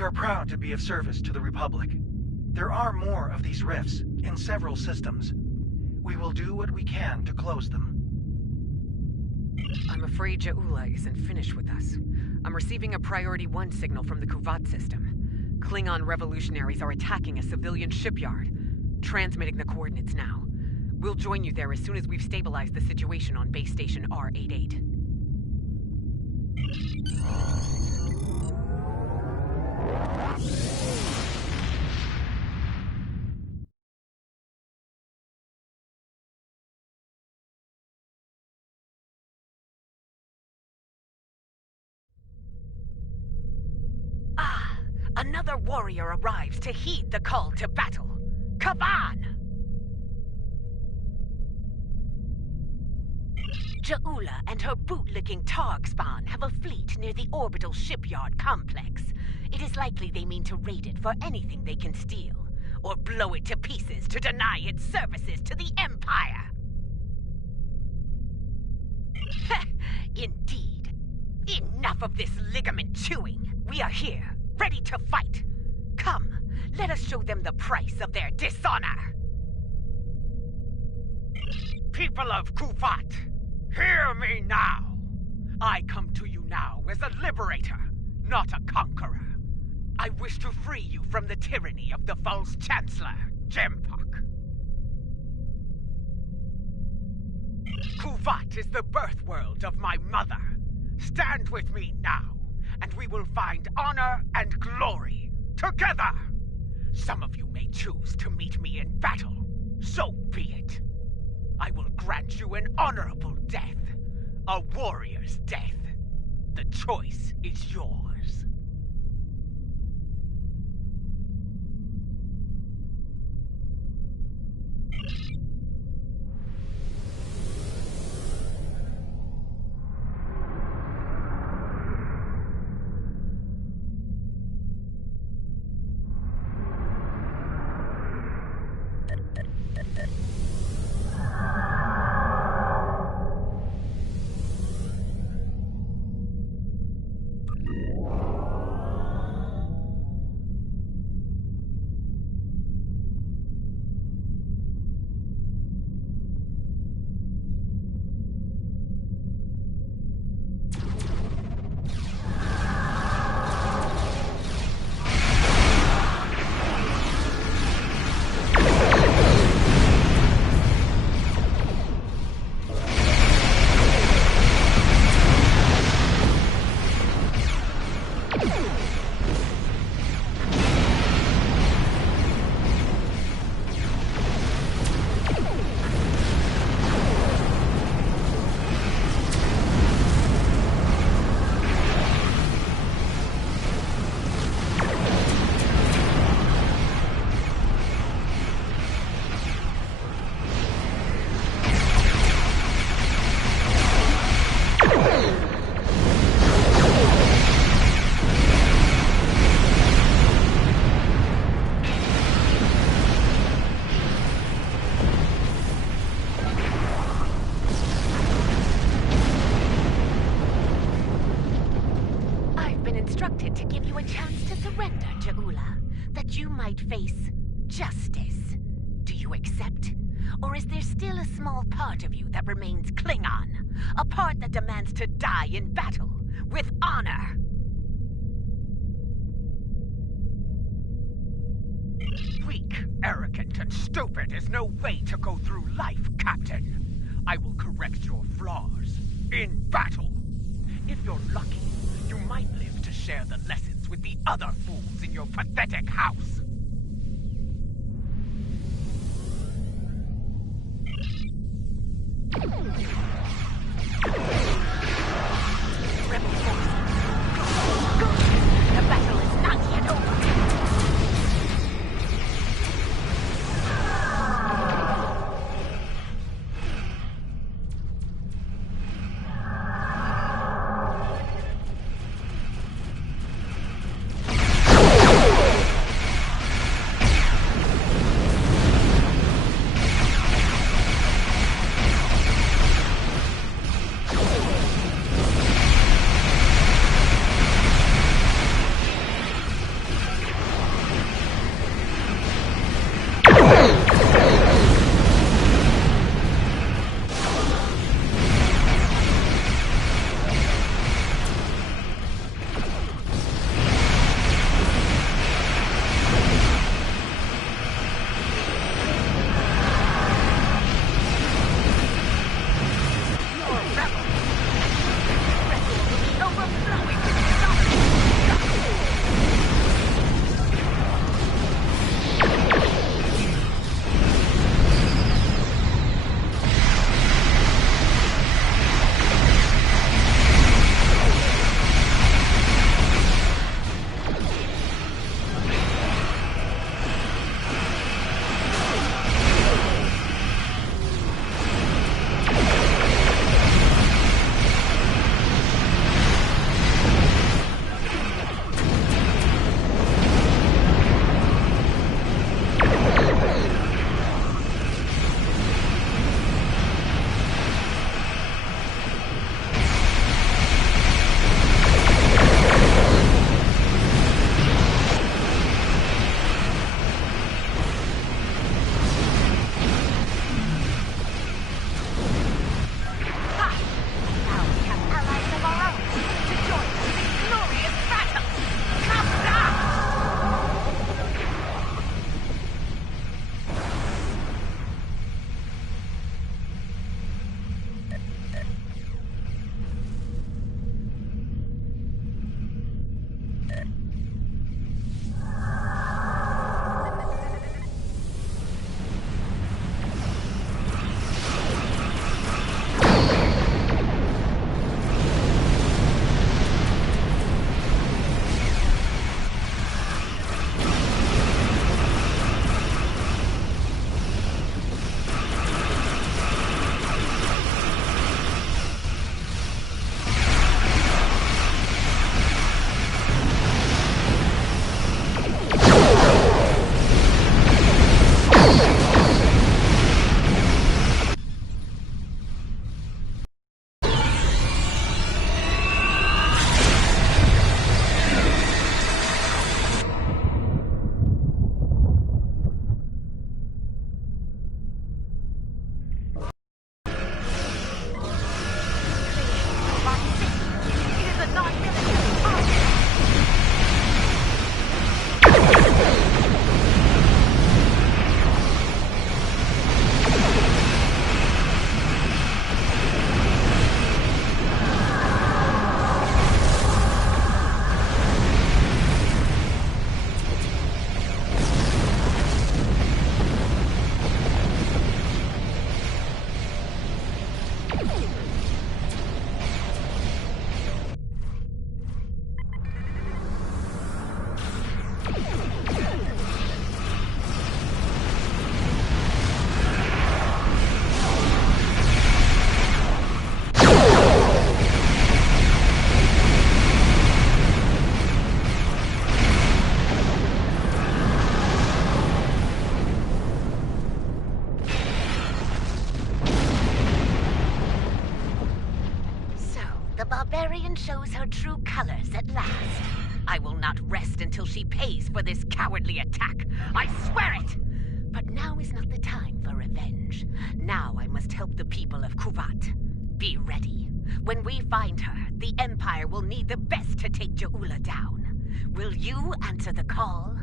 We are proud to be of service to the Republic. There are more of these rifts in several systems. We will do what we can to close them. I'm afraid Ja'ula isn't finished with us. I'm receiving a Priority 1 signal from the Kuvat system. Klingon revolutionaries are attacking a civilian shipyard. Transmitting the coordinates now. We'll join you there as soon as we've stabilized the situation on base station R88. Another warrior arrives to heed the call to battle. Kavan! Ja'ula and her bootlicking Targ spawn have a fleet near the orbital shipyard complex. It is likely they mean to raid it for anything they can steal, or blow it to pieces to deny its services to the Empire. Indeed. Enough of this ligament chewing. We are here, ready to fight. Come, let us show them the price of their dishonor. People of Kuvat, hear me now. I come to you now as a liberator, not a conqueror. I wish to free you from the tyranny of the false Chancellor, Jempok. Kuvat is the birth world of my mother. Stand with me now, and we will find honor and glory together. Some of you may choose to meet me in battle. So be it. I will grant you an honorable death. A warrior's death. The choice is yours. To give you a chance to surrender, Ja'ula, that you might face justice. Do you accept? Or is there still a small part of you that remains Klingon? A part that demands to die in battle, with honor? Weak, arrogant, and stupid is no way to go through life, Captain. I will correct your flaws in battle. If you're lucky, you might live to share the lessons with the other fools in your pathetic house. Rebel forces. Go! The battle is not yet over. Rebellion shows her true colors at last. I will not rest until she pays for this cowardly attack. I swear it! But now is not the time for revenge. Now I must help the people of Kuvat. Be ready. When we find her, the Empire will need the best to take Ja'ula down. Will you answer the call?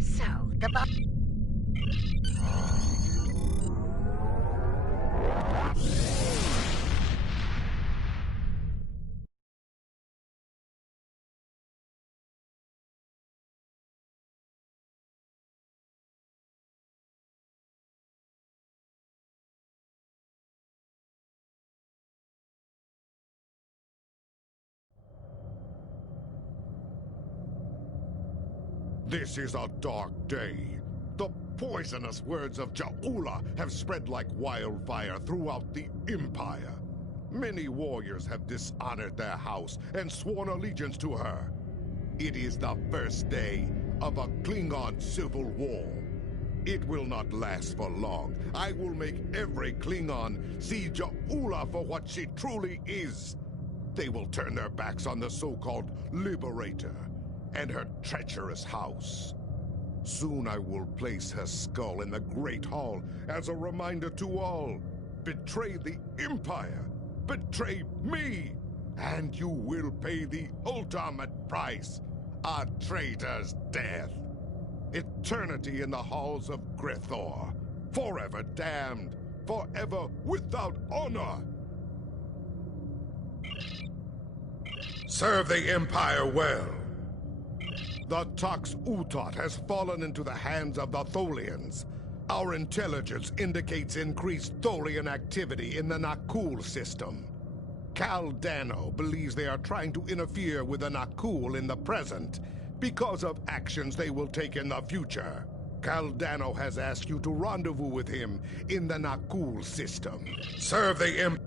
So, the This is a dark day. The poisonous words of Ja'ula have spread like wildfire throughout the Empire. Many warriors have dishonored their house and sworn allegiance to her. It is the first day of a Klingon civil war. It will not last for long. I will make every Klingon see Ja'ula for what she truly is. They will turn their backs on the so-called Liberator and her treacherous house. Soon I will place her skull in the Great Hall as a reminder to all. Betray the Empire, betray me, and you will pay the ultimate price, a traitor's death. Eternity in the halls of Grithor, forever damned, forever without honor. Serve the Empire well. The Tox Utot has fallen into the hands of the Tholians. Our intelligence indicates increased Tholian activity in the Nakul system. Cal Dano believes they are trying to interfere with the Nakul in the present because of actions they will take in the future. Cal Dano has asked you to rendezvous with him in the Nakul system. Serve the Empire.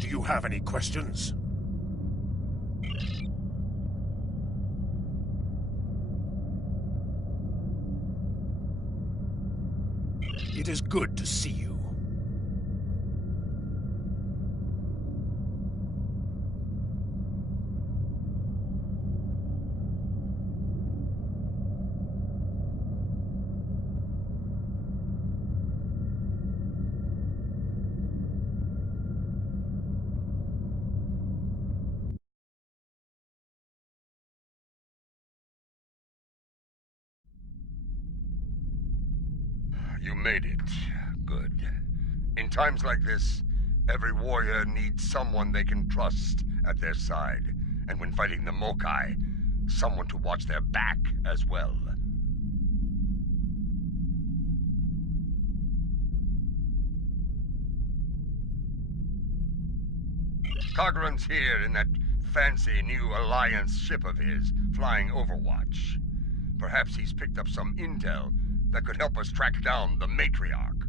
Do you have any questions? It is good to see you. You made it. Good. In times like this, every warrior needs someone they can trust at their side. And when fighting the Mokai, someone to watch their back as well. Cogran's here in that fancy new Alliance ship of his, flying Overwatch. Perhaps he's picked up some intel that could help us track down the Matriarch.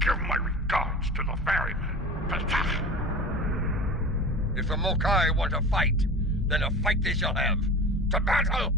Give my regards to the ferryman. If the Mokai want to fight, then a fight they shall have. To battle!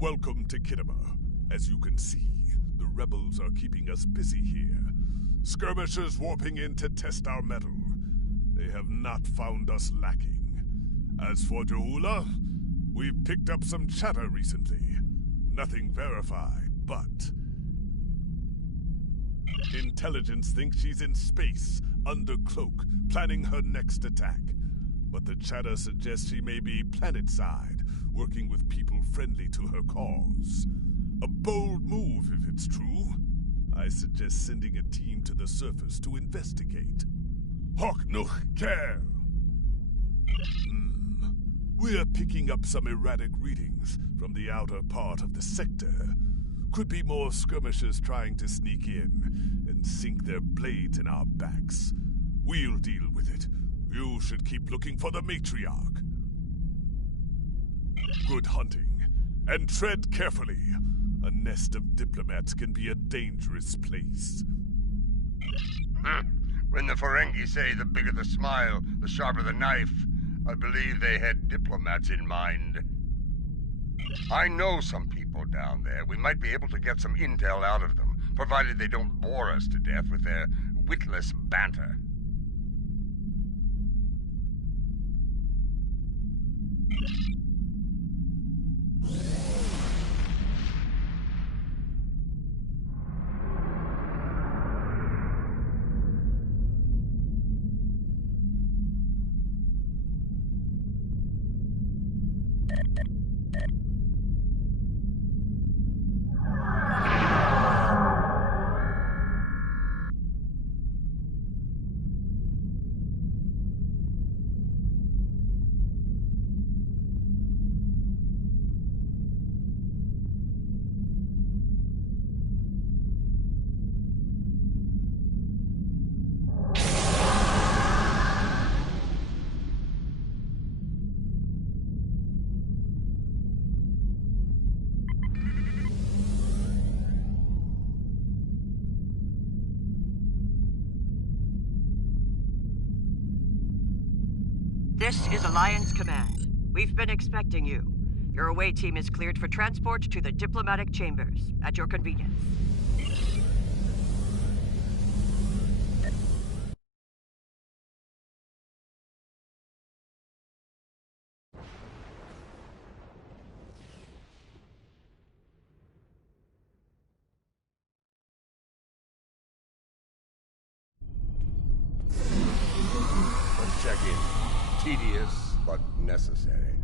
Welcome to Kittima. As you can see, the rebels are keeping us busy here. Skirmishers warping in to test our mettle. They have not found us lacking. As for Jaula, we've picked up some chatter recently. Nothing verified, but intelligence thinks she's in space, under cloak, planning her next attack. But the chatter suggests she may be planet-side, working with people friendly to her cause. A bold move if it's true. I suggest sending a team to the surface to investigate. Hoc nuch care! We're picking up some erratic readings from the outer part of the sector. Could be more skirmishers trying to sneak in and sink their blades in our backs. We'll deal with it. You should keep looking for the matriarch. Good hunting, and tread carefully. A nest of diplomats can be a dangerous place. When the Ferengi say the bigger the smile, the sharper the knife, I believe they had diplomats in mind. I know some people down there. We might be able to get some intel out of them, provided they don't bore us to death with their witless banter. This is Alliance Command. We've been expecting you. Your away team is cleared for transport to the diplomatic chambers, at your convenience. Let's check in. Tedious, but necessary.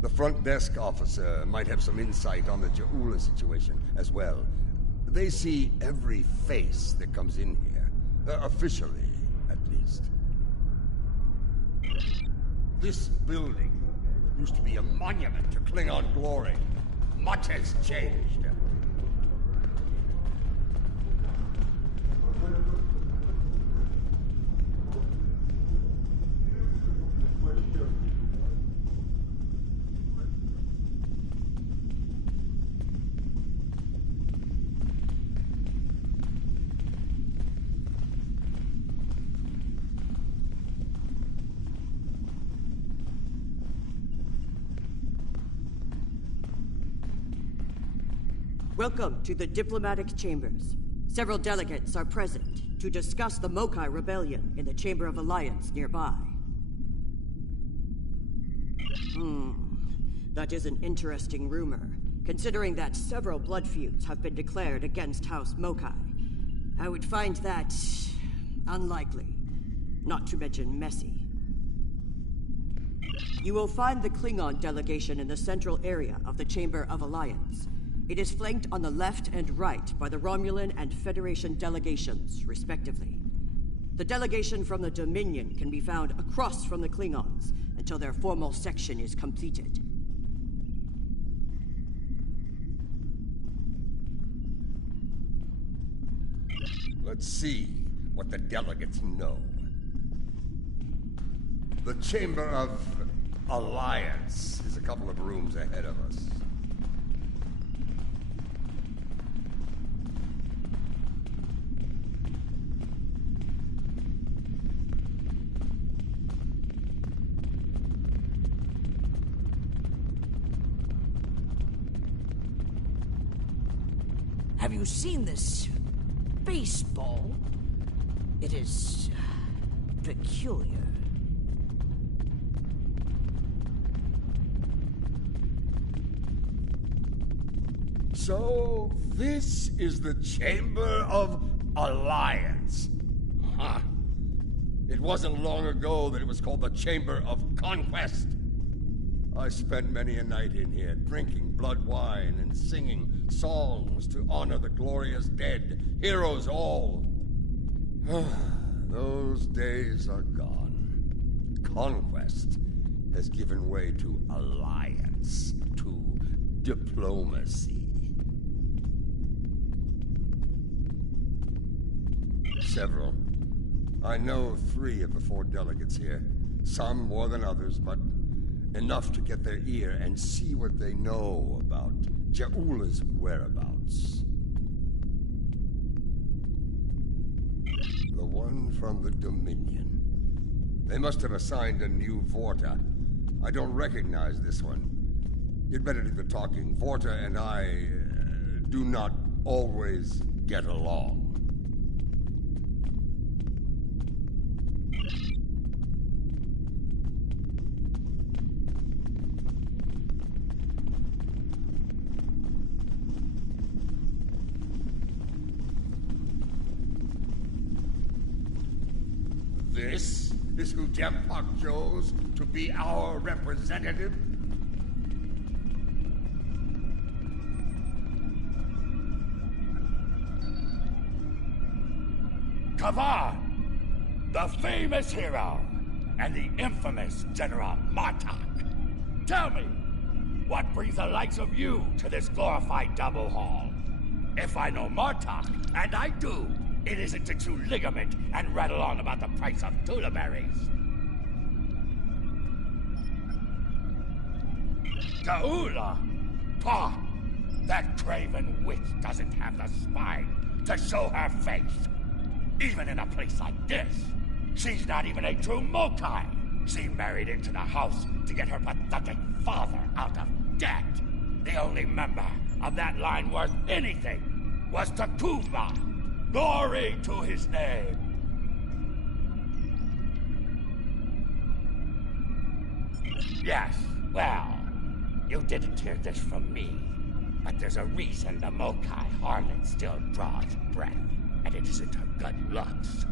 The front desk officer might have some insight on the Jaula situation as well. They see every face that comes in here. Officially, at least. This building used to be a monument to Klingon glory. Much has changed. Welcome to the diplomatic chambers. Several delegates are present to discuss the Mokai rebellion in the Chamber of Alliance nearby. That is an interesting rumor, considering that several blood feuds have been declared against House Mokai. I would find that unlikely, not to mention messy. You will find the Klingon delegation in the central area of the Chamber of Alliance. It is flanked on the left and right by the Romulan and Federation delegations, respectively. The delegation from the Dominion can be found across from the Klingons until their formal section is completed. Let's see what the delegates know. The Chamber of Alliance is a couple of rooms ahead of us. Have you seen this baseball? It is peculiar. So, this is the Chamber of Alliance. Huh. It wasn't long ago that it was called the Chamber of Conquest. I spent many a night in here, drinking blood wine and singing songs to honor the glorious dead, heroes all. Those days are gone. Conquest has given way to alliance, to diplomacy. Several. I know 3 of the 4 delegates here. Some more than others, but enough to get their ear and see what they know about Ja'ula's whereabouts. The one from the Dominion. They must have assigned a new Vorta. I don't recognize this one. You'd better do the talking. Vorta and I do not always get along. This is who Jempak chose to be our representative? Kavar, the famous hero, and the infamous General Martok. Tell me, what brings the likes of you to this glorified double hall? If I know Martok, and I do, it isn't to chew ligament and rattle on about the price of tula berries. Ja'ula? Pah! That craven witch doesn't have the spine to show her face. Even in a place like this, she's not even a true Mokai. She married into the house to get her pathetic father out of debt. The only member of that line worth anything was Takuma. Glory to his name. Yes, well, you didn't hear this from me, but there's a reason the Mokai harlot still draws breath, and it isn't her good looks.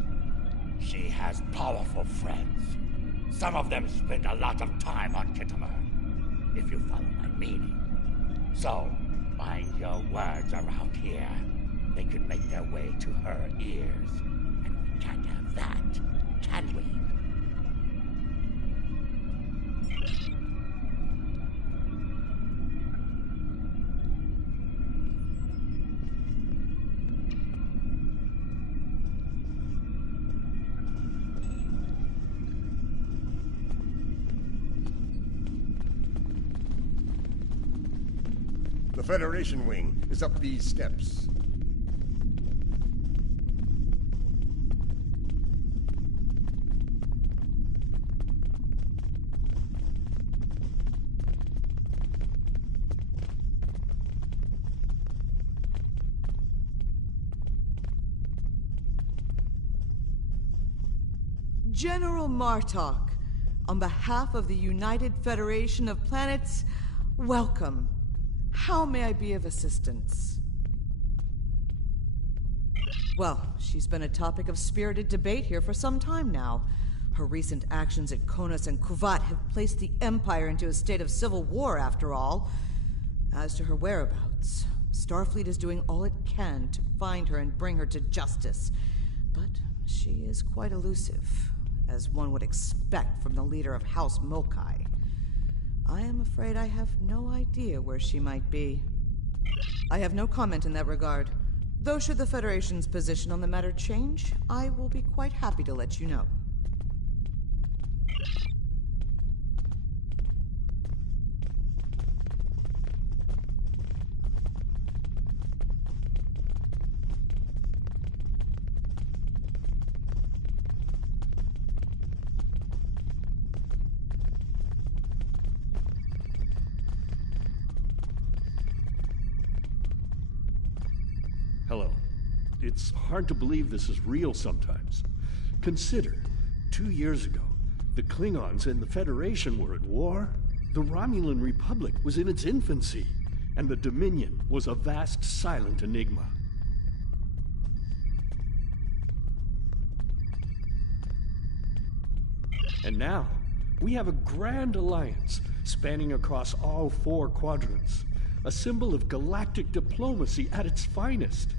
She has powerful friends. Some of them spend a lot of time on Kittimer, if you follow my meaning. So, mind your words around here. They could make their way to her ears. And we can't have that, can we? The Federation wing is up these steps. General Martok, on behalf of the United Federation of Planets, welcome. How may I be of assistance? Well, she's been a topic of spirited debate here for some time now. Her recent actions at Konos and Kuvat have placed the Empire into a state of civil war, after all. As to her whereabouts, Starfleet is doing all it can to find her and bring her to justice. But she is quite elusive, as one would expect from the leader of House Mokai. I am afraid I have no idea where she might be. I have no comment in that regard. Though should the Federation's position on the matter change, I will be quite happy to let you know. It's hard to believe this is real sometimes. Consider, 2 years ago, the Klingons and the Federation were at war. The Romulan Republic was in its infancy, and the Dominion was a vast, silent enigma. And now, we have a grand alliance spanning across all 4 quadrants, a symbol of galactic diplomacy at its finest.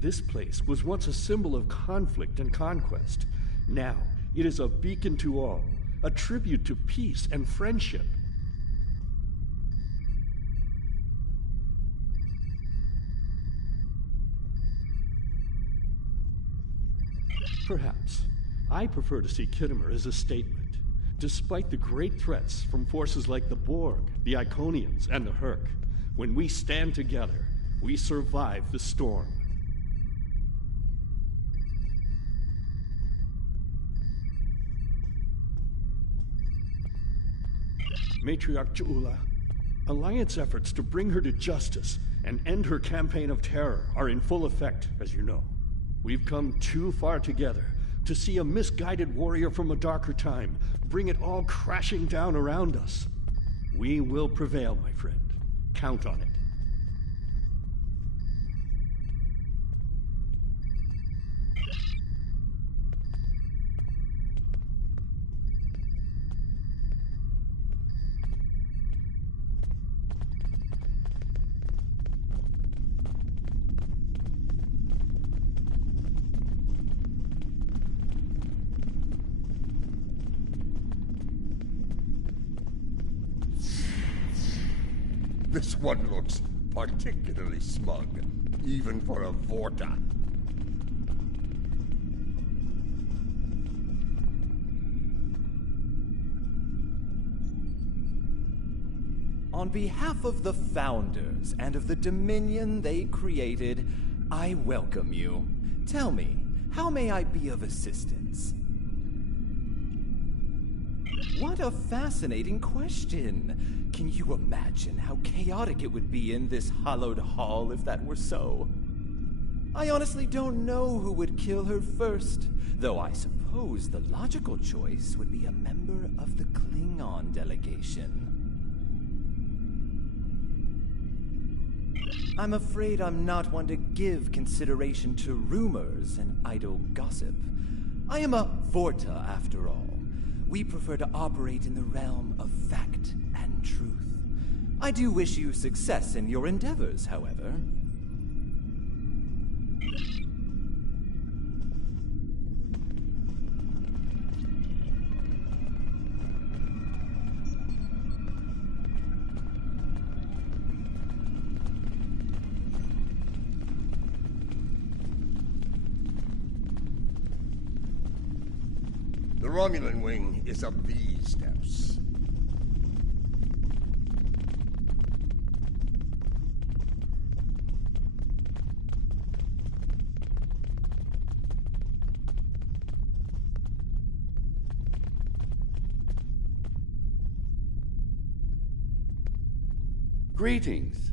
This place was once a symbol of conflict and conquest. Now, it is a beacon to all, a tribute to peace and friendship. Perhaps. I prefer to see Kittimer as a statement. Despite the great threats from forces like the Borg, the Iconians, and the Herc, when we stand together, we survive the storm. Matriarch Ja'ula, Alliance efforts to bring her to justice and end her campaign of terror are in full effect, as you know. We've come too far together to see a misguided warrior from a darker time bring it all crashing down around us. We will prevail, my friend. Count on it. This one looks particularly smug, even for a Vorta. On behalf of the Founders and of the Dominion they created, I welcome you. Tell me, how may I be of assistance? What a fascinating question. Can you imagine how chaotic it would be in this hallowed hall if that were so? I honestly don't know who would kill her first, though I suppose the logical choice would be a member of the Klingon delegation. I'm afraid I'm not one to give consideration to rumors and idle gossip. I am a Vorta, after all. We prefer to operate in the realm of fact and truth. I do wish you success in your endeavors, however. The Romulan wing is up these steps. Greetings.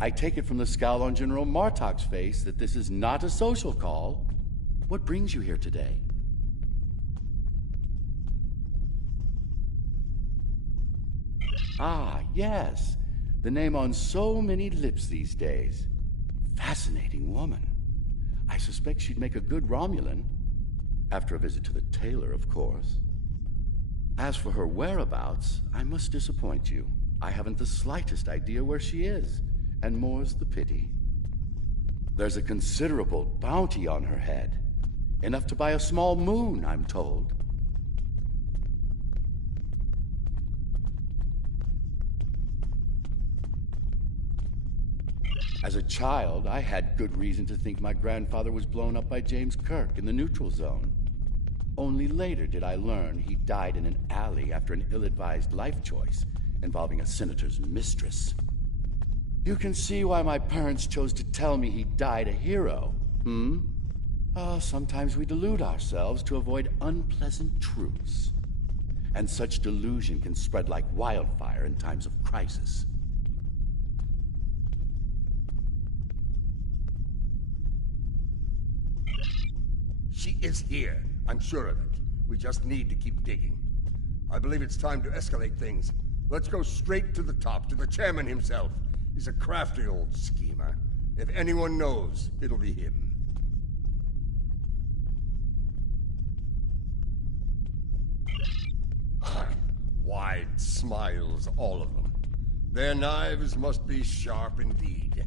I take it from the scowl on General Martok's face that this is not a social call. What brings you here today? Ah, yes. The name on so many lips these days. Fascinating woman. I suspect she'd make a good Romulan. After a visit to the tailor, of course. As for her whereabouts, I must disappoint you. I haven't the slightest idea where she is, and more's the pity. There's a considerable bounty on her head. Enough to buy a small moon, I'm told. As a child, I had good reason to think my grandfather was blown up by James Kirk in the neutral zone. Only later did I learn he died in an alley after an ill-advised life choice involving a senator's mistress. You can see why my parents chose to tell me he died a hero, sometimes we delude ourselves to avoid unpleasant truths. And such delusion can spread like wildfire in times of crisis. is here. I'm sure of it. We just need to keep digging. I believe it's time to escalate things. Let's go straight to the top, to the chairman himself. He's a crafty old schemer. If anyone knows, it'll be him. Wide smiles, all of them. Their knives must be sharp indeed.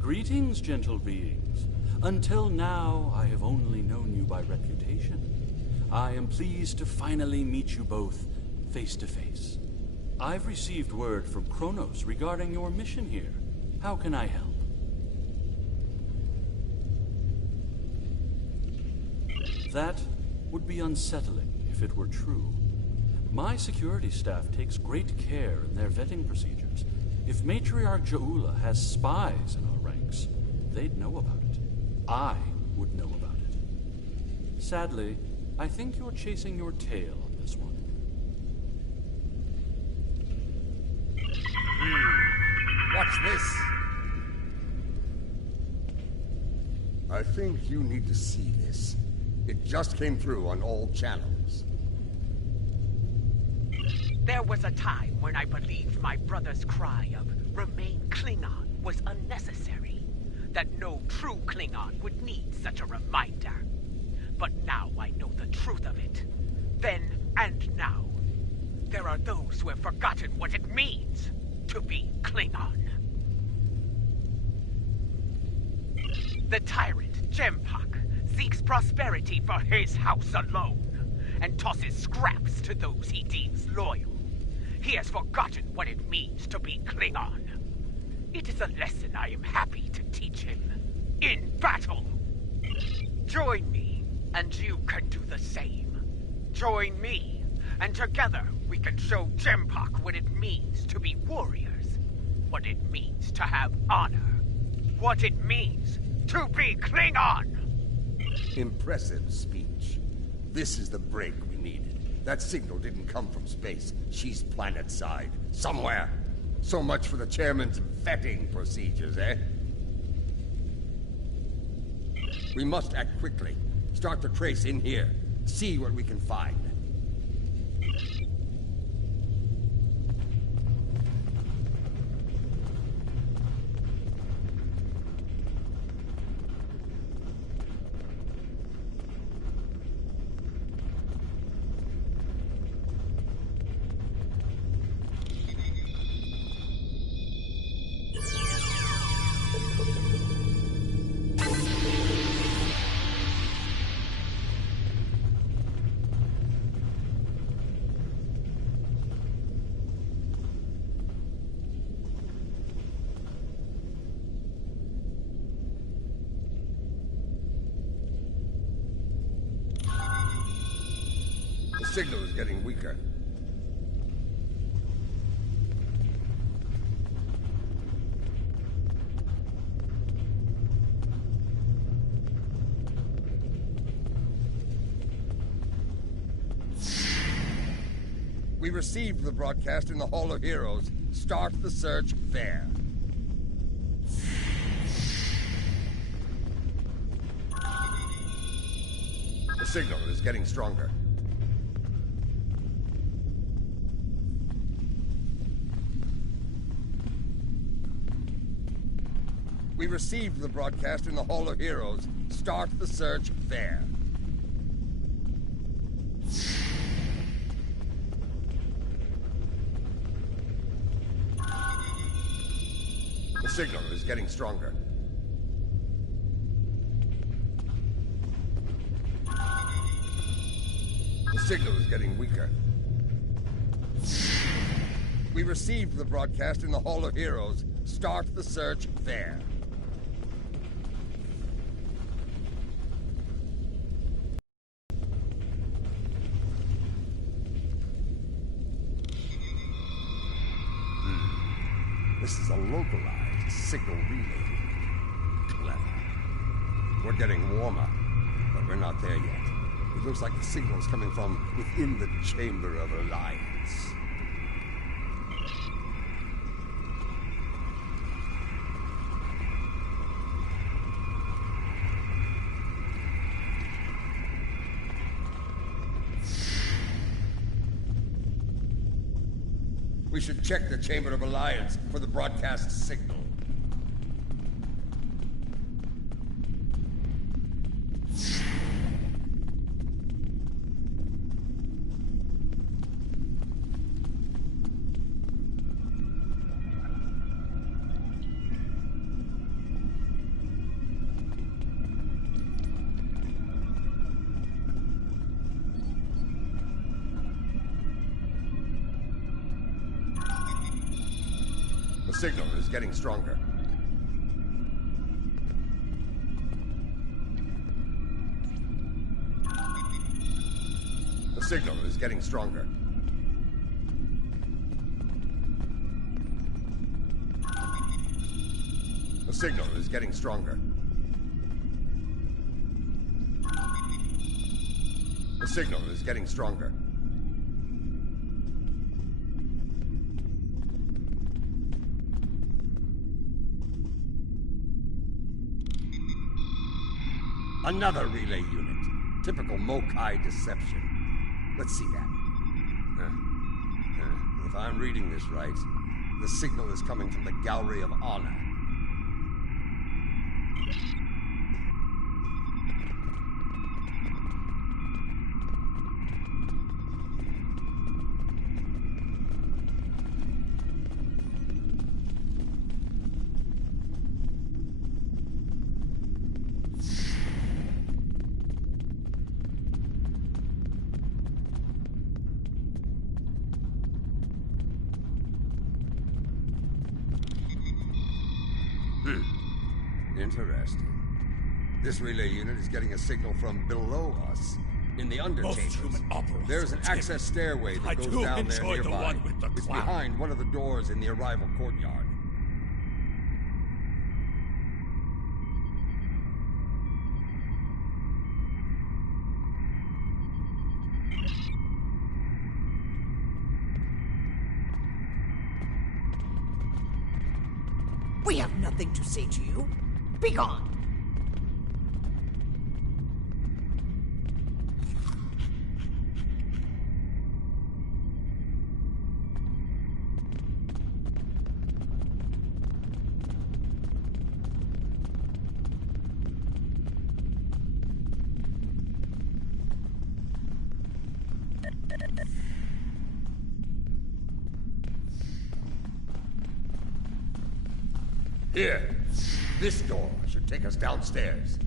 Greetings, gentle beings. Until now, I have only known you by reputation. I am pleased to finally meet you both face to face. I've received word from Kronos regarding your mission here. How can I help? That would be unsettling if it were true. My security staff takes great care in their vetting procedures. If Matriarch Ja'ula has spies in our ranks, they'd know about it. I would know about it. Sadly, I think you're chasing your tail on this one. What's this? I think you need to see this. It just came through on all channels. There was a time when I believed my brother's cry of "Remain Klingon" was unnecessary. That no true Klingon would need such a reminder. But now I know the truth of it. Then and now. There are those who have forgotten what it means to be Klingon. The tyrant, Jempak, seeks prosperity for his house alone, and tosses scraps to those he deems loyal. He has forgotten what it means to be Klingon. It is a lesson I am happy to teach him. In battle! Join me, and you can do the same. Join me, and together we can show Jempak what it means to be warriors. What it means to have honor. What it means to be Klingon! Impressive speech. This is the break we needed. That signal didn't come from space. She's planet-side. Somewhere. So much for the chairman's vetting procedures, eh? We must act quickly. Start the trace in here. See what we can find. The signal is getting weaker. We received the broadcast in the Hall of Heroes. Start the search there. The signal is getting stronger. We received the broadcast in the Hall of Heroes. Start the search there. signal is getting stronger. The signal is getting weaker. We received the broadcast in the Hall of Heroes. Start the search there. This is a localized signal relay. Clever. We're getting warmer, but we're not there yet. It looks like the signal's coming from within the Chamber of Alliance. We should check the Chamber of Alliance for the broadcast signal. The signal is getting stronger. The signal is getting stronger. The signal is getting stronger. The signal is getting stronger. Another relay unit. Typical Mokai deception. Let's see that. If I'm reading this right, the signal is coming from the Gallery of Honor. Interesting. This relay unit is getting a signal from below us, in the underchambers. There's an access stairway that goes down there nearby. It's behind one of the doors in the arrival courtyard. We have nothing to say to you. Be gone! Here. This door should take us downstairs.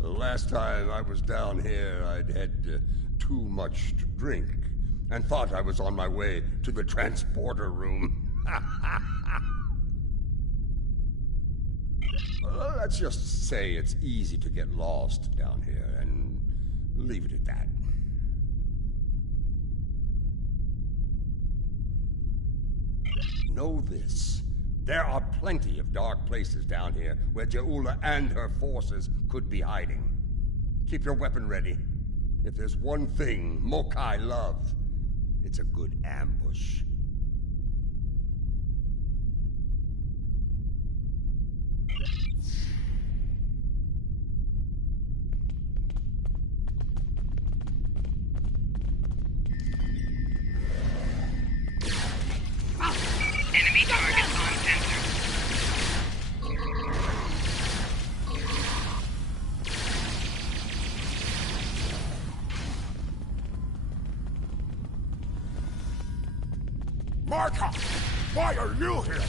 The last time I was down here, I'd had too much to drink and thought I was on my way to the transporter room. Let's just say it's easy to get lost down here, and leave it at that. Know this. There are plenty of dark places down here where Jaula and her forces could be hiding. Keep your weapon ready. If there's one thing Mokai love, it's a good ambush. Enemy target on sensor. Marta! Why are you here?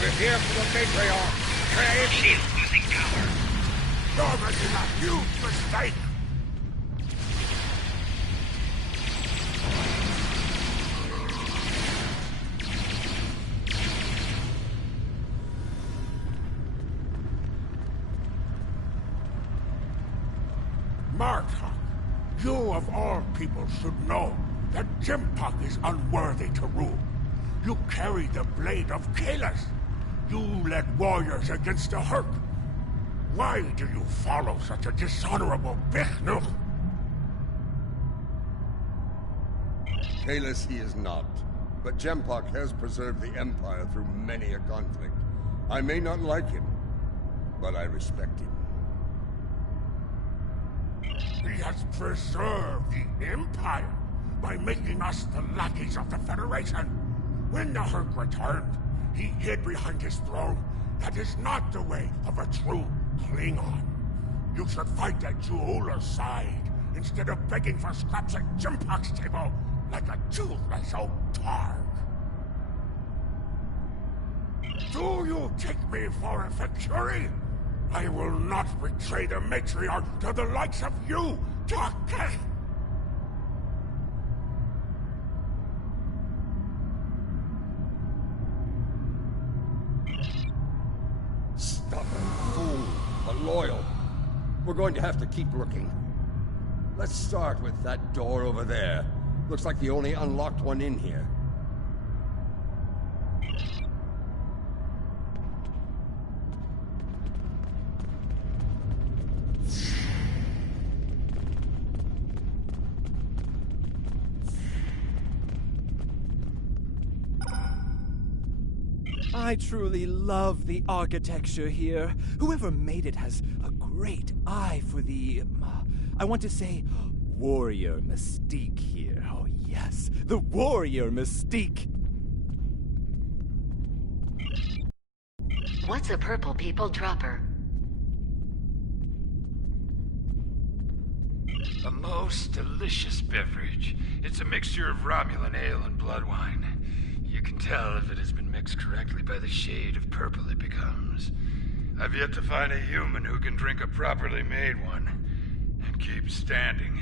We're here for the Matriarch. Trade Shield losing power. You're making a huge mistake! Marta, you of all people should know that Jimpak is unworthy to rule. You carry the blade of Kalis. You led warriors against the Herc. Why do you follow such a dishonorable Bichnuk? Kalis he is not, but Jempak has preserved the Empire through many a conflict. I may not like him, but I respect him. He has preserved the Empire by making us the lackeys of the Federation. When the Herc returned, he hid behind his throne. That is not the way of a true Klingon. You should fight at Juula's side, instead of begging for scraps at Jimpak's table like a toothless old targ. Do you take me for a Victory? I will not betray the Matriarch to the likes of you, Doctor! Stubborn fool, but loyal. We're going to have to keep looking. Let's start with that door over there. Looks like the only unlocked one in here. I truly love the architecture here. Whoever made it has a great eye for the, I want to say, warrior mystique here. Oh yes, the warrior mystique. What's a purple people dropper? A most delicious beverage. It's a mixture of Romulan ale and blood wine. You can tell if it has been mixed correctly by the shade of purple it becomes. I've yet to find a human who can drink a properly made one and keep standing.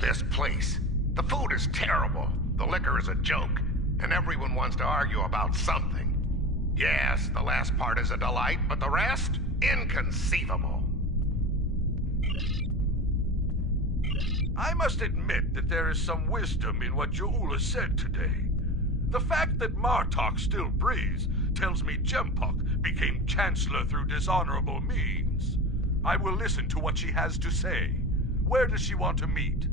This place. The food is terrible. The liquor is a joke. And everyone wants to argue about something. Yes, the last part is a delight, but the rest? Inconceivable. I must admit that there is some wisdom in what Juula said today. The fact that Martok still breathes tells me Jempak became Chancellor through dishonorable means. I will listen to what she has to say. Where does she want to meet?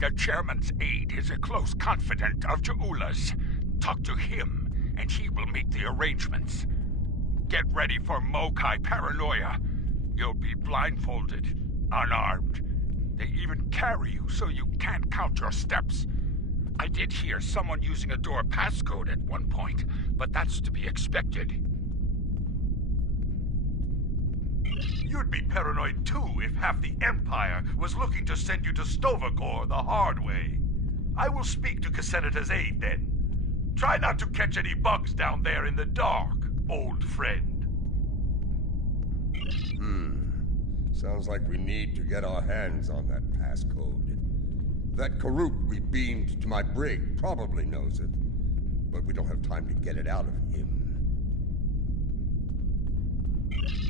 The chairman's aide is a close confidant of Juula's. Talk to him, and he will make the arrangements. Get ready for Mokai paranoia. You'll be blindfolded, unarmed. They even carry you so you can't count your steps. I did hear someone using a door passcode at one point, but that's to be expected. You'd be paranoid too if half the Empire was looking to send you to Stovagor the hard way. I will speak to Casenata's aide then. Try not to catch any bugs down there in the dark, old friend. Sounds like we need to get our hands on that passcode. That Karuk we beamed to my brig probably knows it, but we don't have time to get it out of him.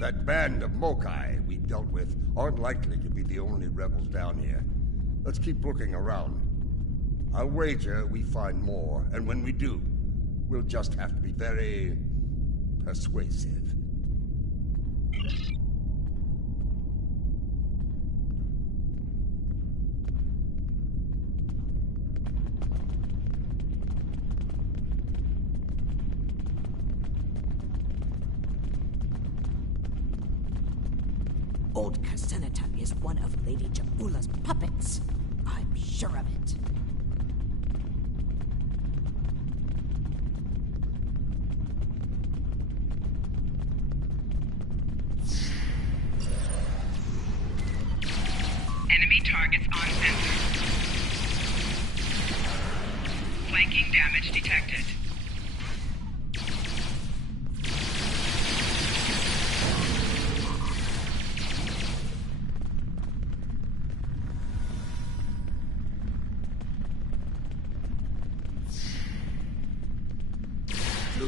That band of Mokai we dealt with aren't likely to be the only rebels down here. Let's keep looking around. I'll wager we find more, and when we do, we'll just have to be very persuasive. Old Casenata is one of Lady Jaula's puppets. I'm sure of it.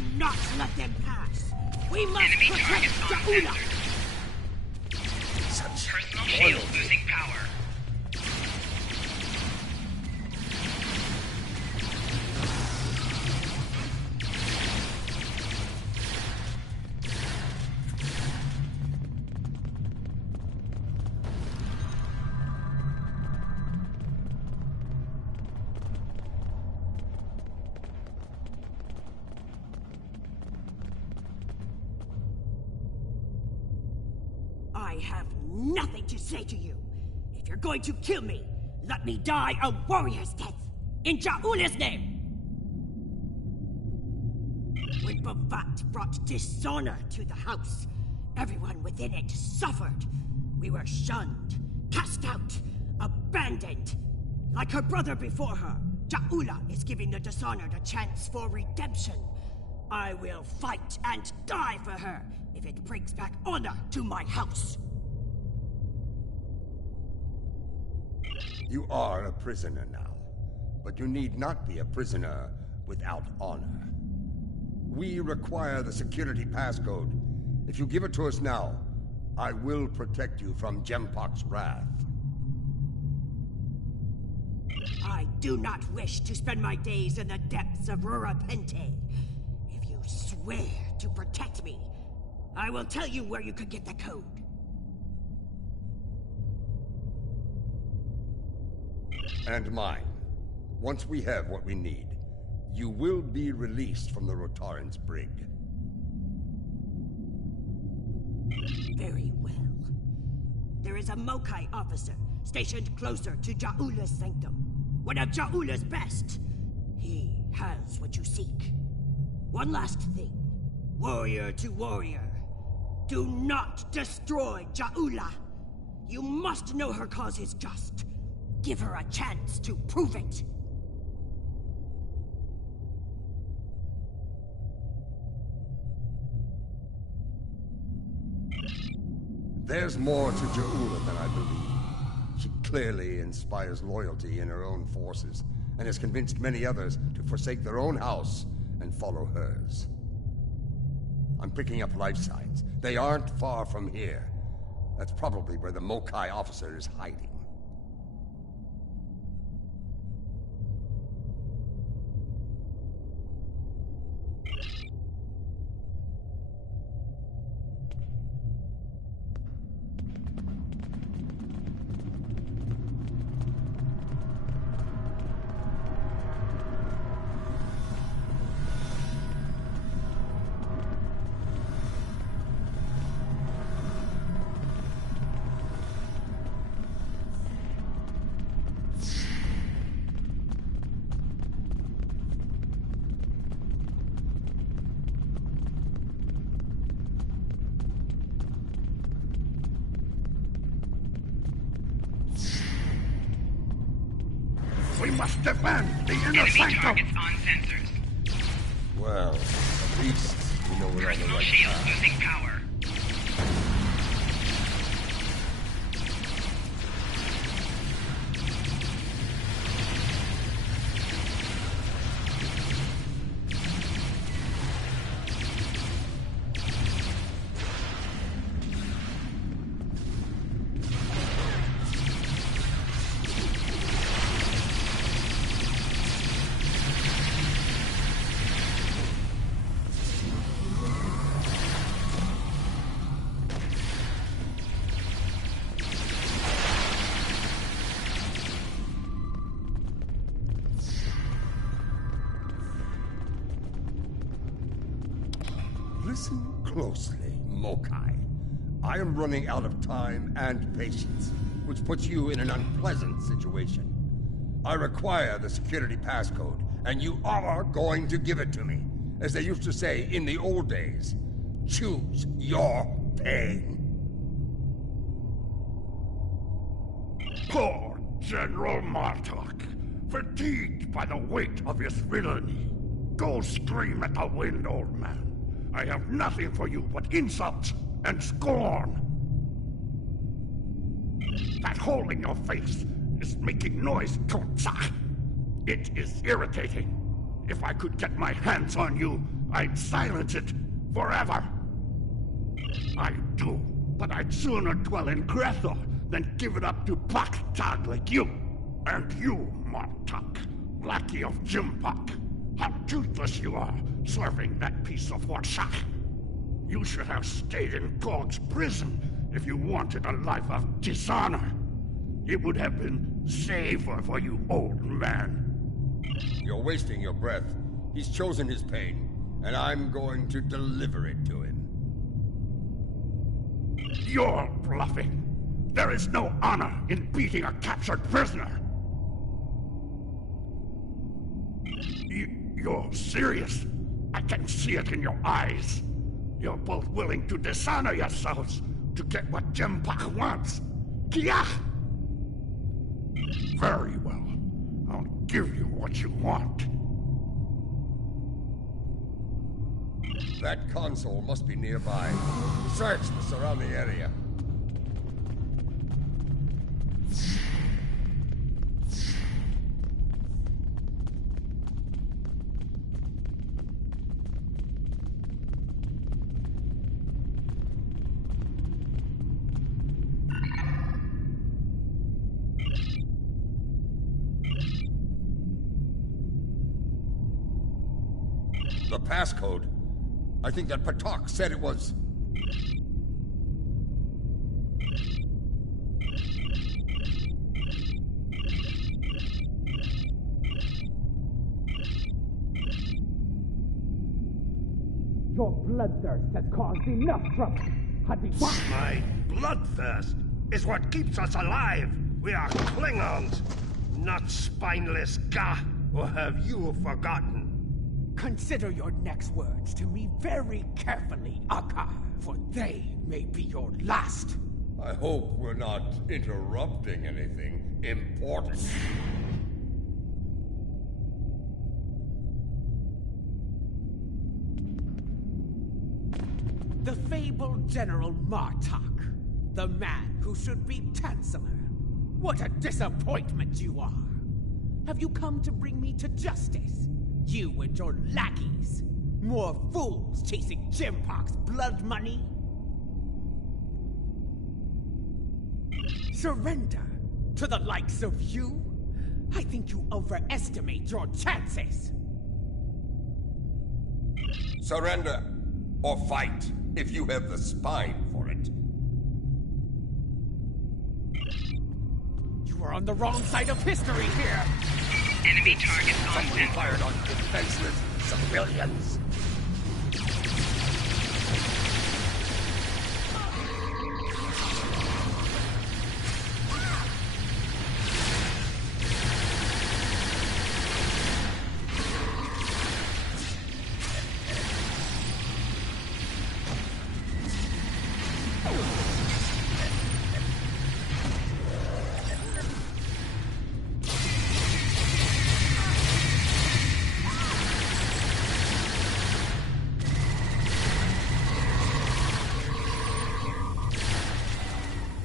Do not let them pass. We must protect Ja'ula. Such personal shield losing power. I have nothing to say to you. If you're going to kill me, let me die a warrior's death. In Ja'ula's name! When Bavat brought dishonor to the house, everyone within it suffered. We were shunned, cast out, abandoned. Like her brother before her, Ja'ula is giving the dishonored a chance for redemption. I will fight and die for her if it brings back honor to my house. You are a prisoner now, but you need not be a prisoner without honor. We require the security passcode. If you give it to us now, I will protect you from Jempok's wrath. I do not wish to spend my days in the depths of Rurapente. If you swear to protect me, I will tell you where you could get the code. And mine. Once we have what we need, you will be released from the Rotaran's brig. Very well. There is a Mokai officer stationed closer to Ja'ula's sanctum. One of Ja'ula's best. He has what you seek. One last thing. Warrior to warrior. Do not destroy Ja'ula. You must know her cause is just. Give her a chance to prove it. There's more to Ja'ula than I believe. She clearly inspires loyalty in her own forces, and has convinced many others to forsake their own house and follow hers. I'm picking up life signs. They aren't far from here. That's probably where the Mokai officer is hiding. We must defend the inner Enemy sanctum! targets on sensors. Well, at least we know we're on the Personal right shield path. losing power. Listen closely, Mokai. I am running out of time and patience, which puts you in an unpleasant situation. I require the security passcode, and you are going to give it to me. As they used to say in the old days, choose your pain. Poor General Martok, fatigued by the weight of his villainy. Go scream at the wind, old man. I have nothing for you but insult and scorn. That hole in your face is making noise, Kotsa. It is irritating. If I could get my hands on you, I'd silence it forever. I do, but I'd sooner dwell in Grethor than give it up to Baktag like you. And you, Martok, lackey of Jimpok. How toothless you are, serving that piece of Warshak. You should have stayed in Gorg's prison if you wanted a life of dishonor. It would have been safer for you, old man. You're wasting your breath. He's chosen his pain, and I'm going to deliver it to him. You're bluffing. There is no honor in beating a captured prisoner. You're serious. I can see it in your eyes. You're both willing to dishonor yourselves to get what Jimpok wants. Kia! Very well. I'll give you what you want. That console must be nearby. Search the surrounding area. The passcode. I think that Patok said it was... Your bloodthirst has caused enough trouble. My bloodthirst is what keeps us alive. We are Klingons, not spineless Ga. Or have you forgotten? Consider your next words to me very carefully, Akka, for they may be your last. I hope we're not interrupting anything important. The fabled General Martok, the man who should be Chancellor. What a disappointment you are! Have you come to bring me to justice? You and your lackeys. More fools chasing Jimpok's blood money? Surrender to the likes of you? I think you overestimate your chances. Surrender or fight if you have the spine for it. You are on the wrong side of history here. Enemy target on Someone fired on defenseless civilians.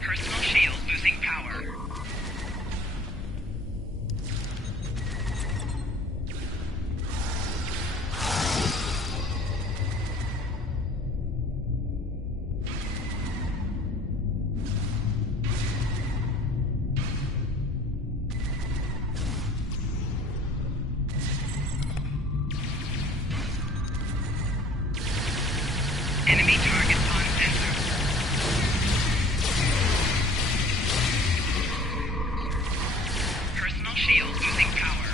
Personal shield losing power. Enemy target on sensor. Personal shield losing power.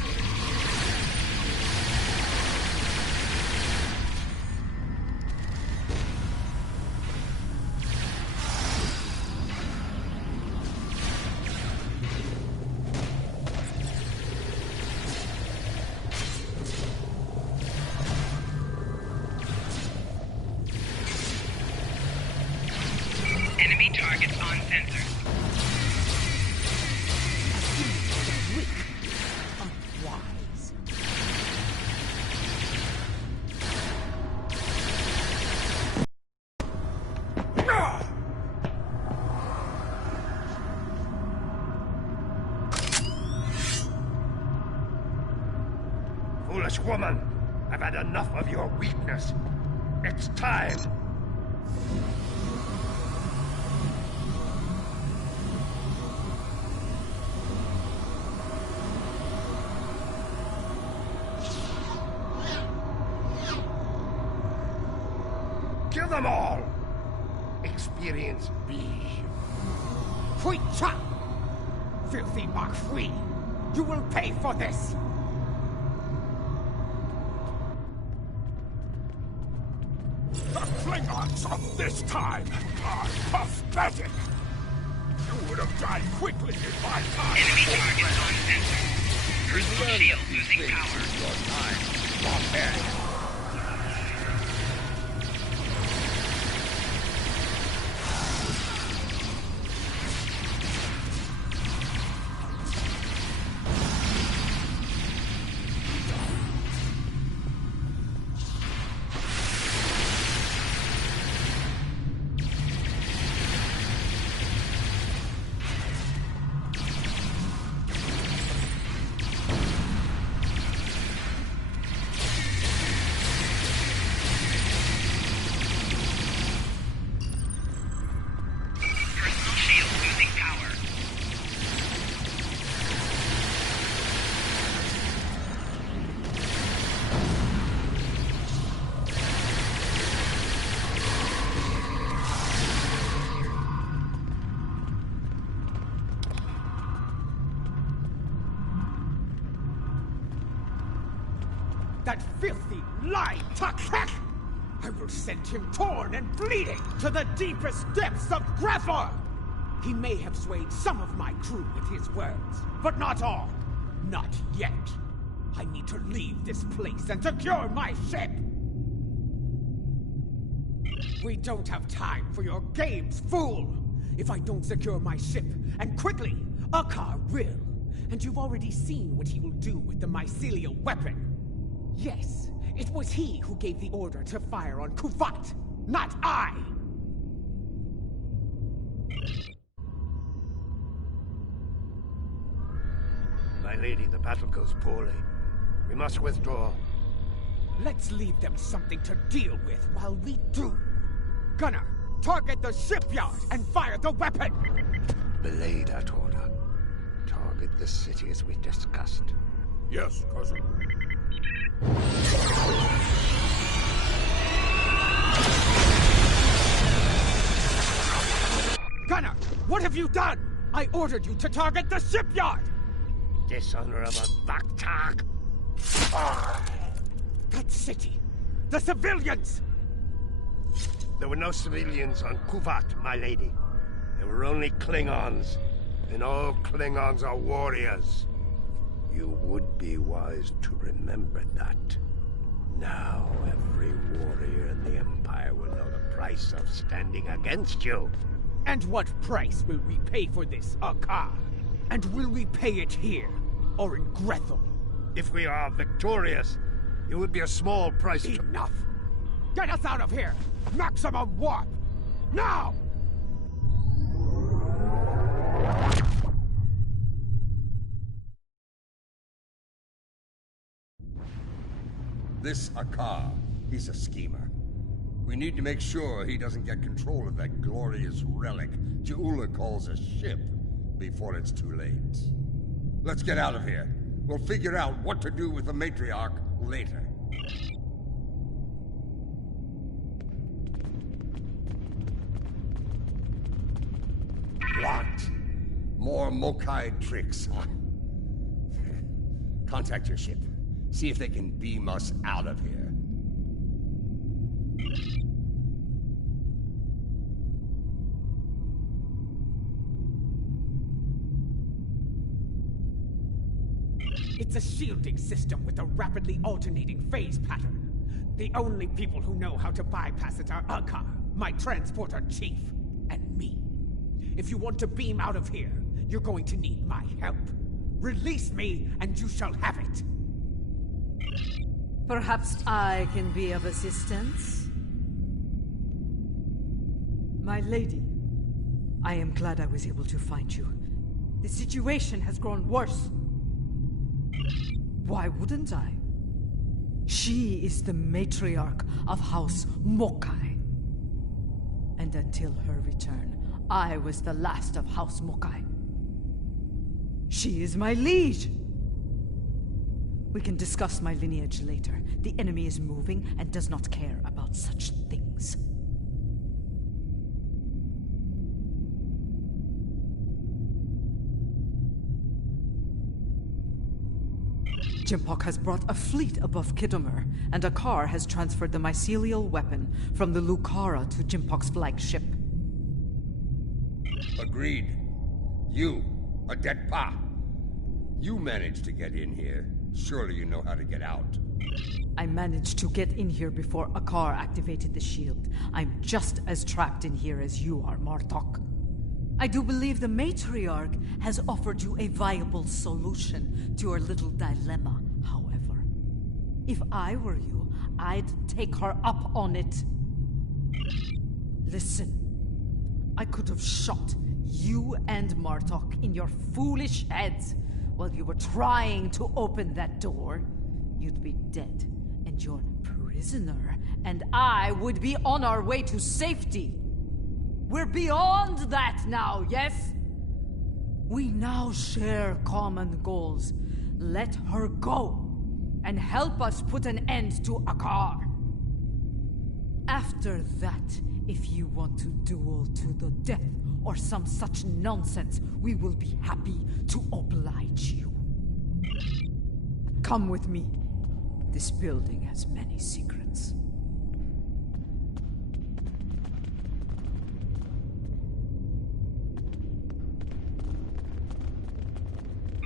Foolish woman, I've had enough of your weakness. It's time. Kill them all! Experience B. Huicha! Filthy Mark-Free! You will pay for this! The Klingons of this time are pathetic! You would have died quickly in my time! Enemy targets on sensor. Personal shield losing power. That filthy, lying Takek! I will send him torn and bleeding to the deepest depths of Grathor! He may have swayed some of my crew with his words, but not all. Not yet. I need to leave this place and secure my ship! We don't have time for your games, fool! If I don't secure my ship, and quickly, Akar will. And you've already seen what he will do with the mycelial weapon. Yes, it was he who gave the order to fire on Kuvat, not I! My lady, the battle goes poorly. We must withdraw. Let's leave them something to deal with while we do. Gunner, target the shipyard and fire the weapon! Belay that order. Target the city as we discussed. Yes, cousin. Gunner, what have you done? I ordered you to target the shipyard! Dishonorable Vaktag! That city! The civilians! There were no civilians on Kuvat, my lady. There were only Klingons. And all Klingons are warriors. You would be wise to remember that. Now every warrior in the Empire will know the price of standing against you. And what price will we pay for this, Akar? And will we pay it here, or in Grethel? If we are victorious, it would be a small price to... Enough! Get us out of here! Maximum warp! Now! This Akar, he's a schemer. We need to make sure he doesn't get control of that glorious relic Ja'ula calls a ship before it's too late. Let's get out of here. We'll figure out what to do with the matriarch later. What? More Mokai tricks, huh? Contact your ship. See if they can beam us out of here. It's a shielding system with a rapidly alternating phase pattern. The only people who know how to bypass it are Akar, my transporter chief, and me. If you want to beam out of here, you're going to need my help. Release me, and you shall have it. Perhaps I can be of assistance? My lady, I am glad I was able to find you. The situation has grown worse. Why wouldn't I? She is the matriarch of House Mokai. And until her return, I was the last of House Mokai. She is my liege. We can discuss my lineage later. The enemy is moving and does not care about such things. Jimpok has brought a fleet above Kidomer, and Akar has transferred the mycelial weapon from the Lucara to Jimpok's flagship. Agreed. You, a dead pa. You managed to get in here. Surely you know how to get out. I managed to get in here before Akar activated the shield. I'm just as trapped in here as you are, Martok. I do believe the matriarch has offered you a viable solution to your little dilemma, however. If I were you, I'd take her up on it. Listen, I could have shot you and Martok in your foolish heads while you were trying to open that door. You'd be dead, and your prisoner and I would be on our way to safety. We're beyond that now, yes? We now share common goals. Let her go, and help us put an end to Akar. After that, if you want to duel to the death or some such nonsense, we will be happy to oblige you. Come with me. This building has many secrets.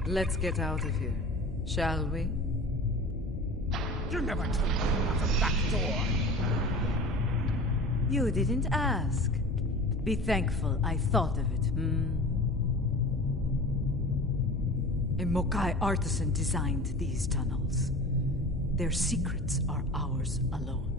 Let's get out of here, shall we? You never told me about the back door. You didn't ask. Be thankful I thought of it, A Mokai artisan designed these tunnels. Their secrets are ours alone.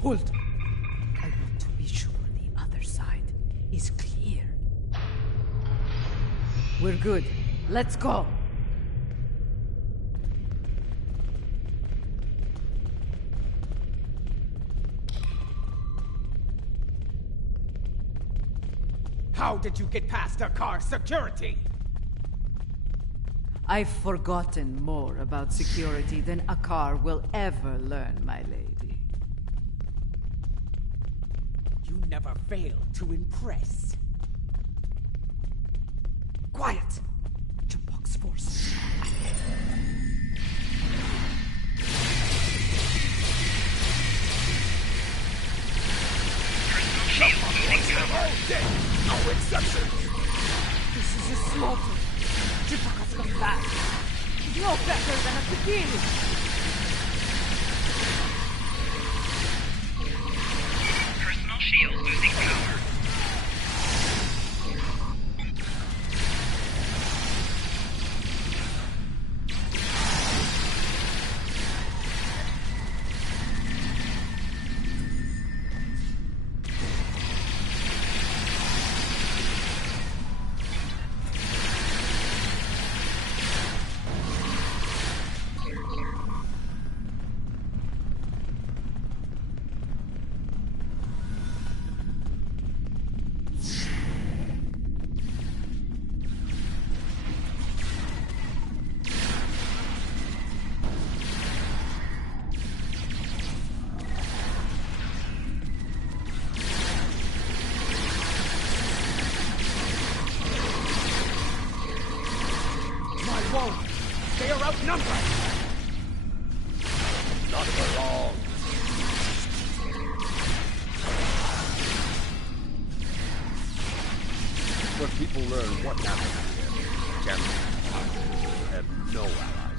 Hold! I want to be sure the other side is clear. We're good. Let's go! How did you get past Akar's security? I've forgotten more about security than Akar will ever learn, my lady. You never fail to impress. Quiet! Jimpok's force. No exceptions! This is a slaughter. Jimpok has come back. He's no better than at the beginning. Personal shield losing power. They are outnumbered! Not for long. When people learn what happened here, champions have no allies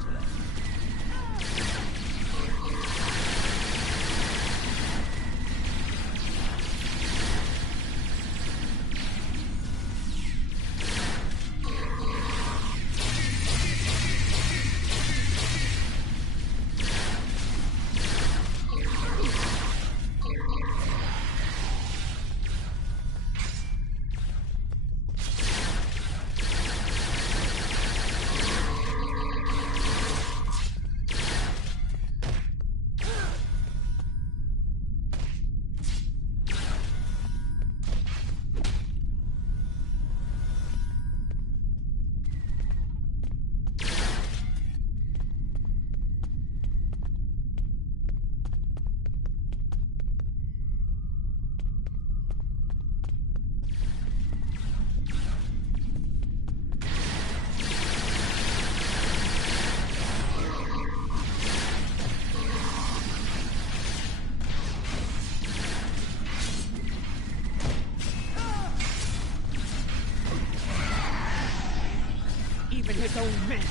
his own men.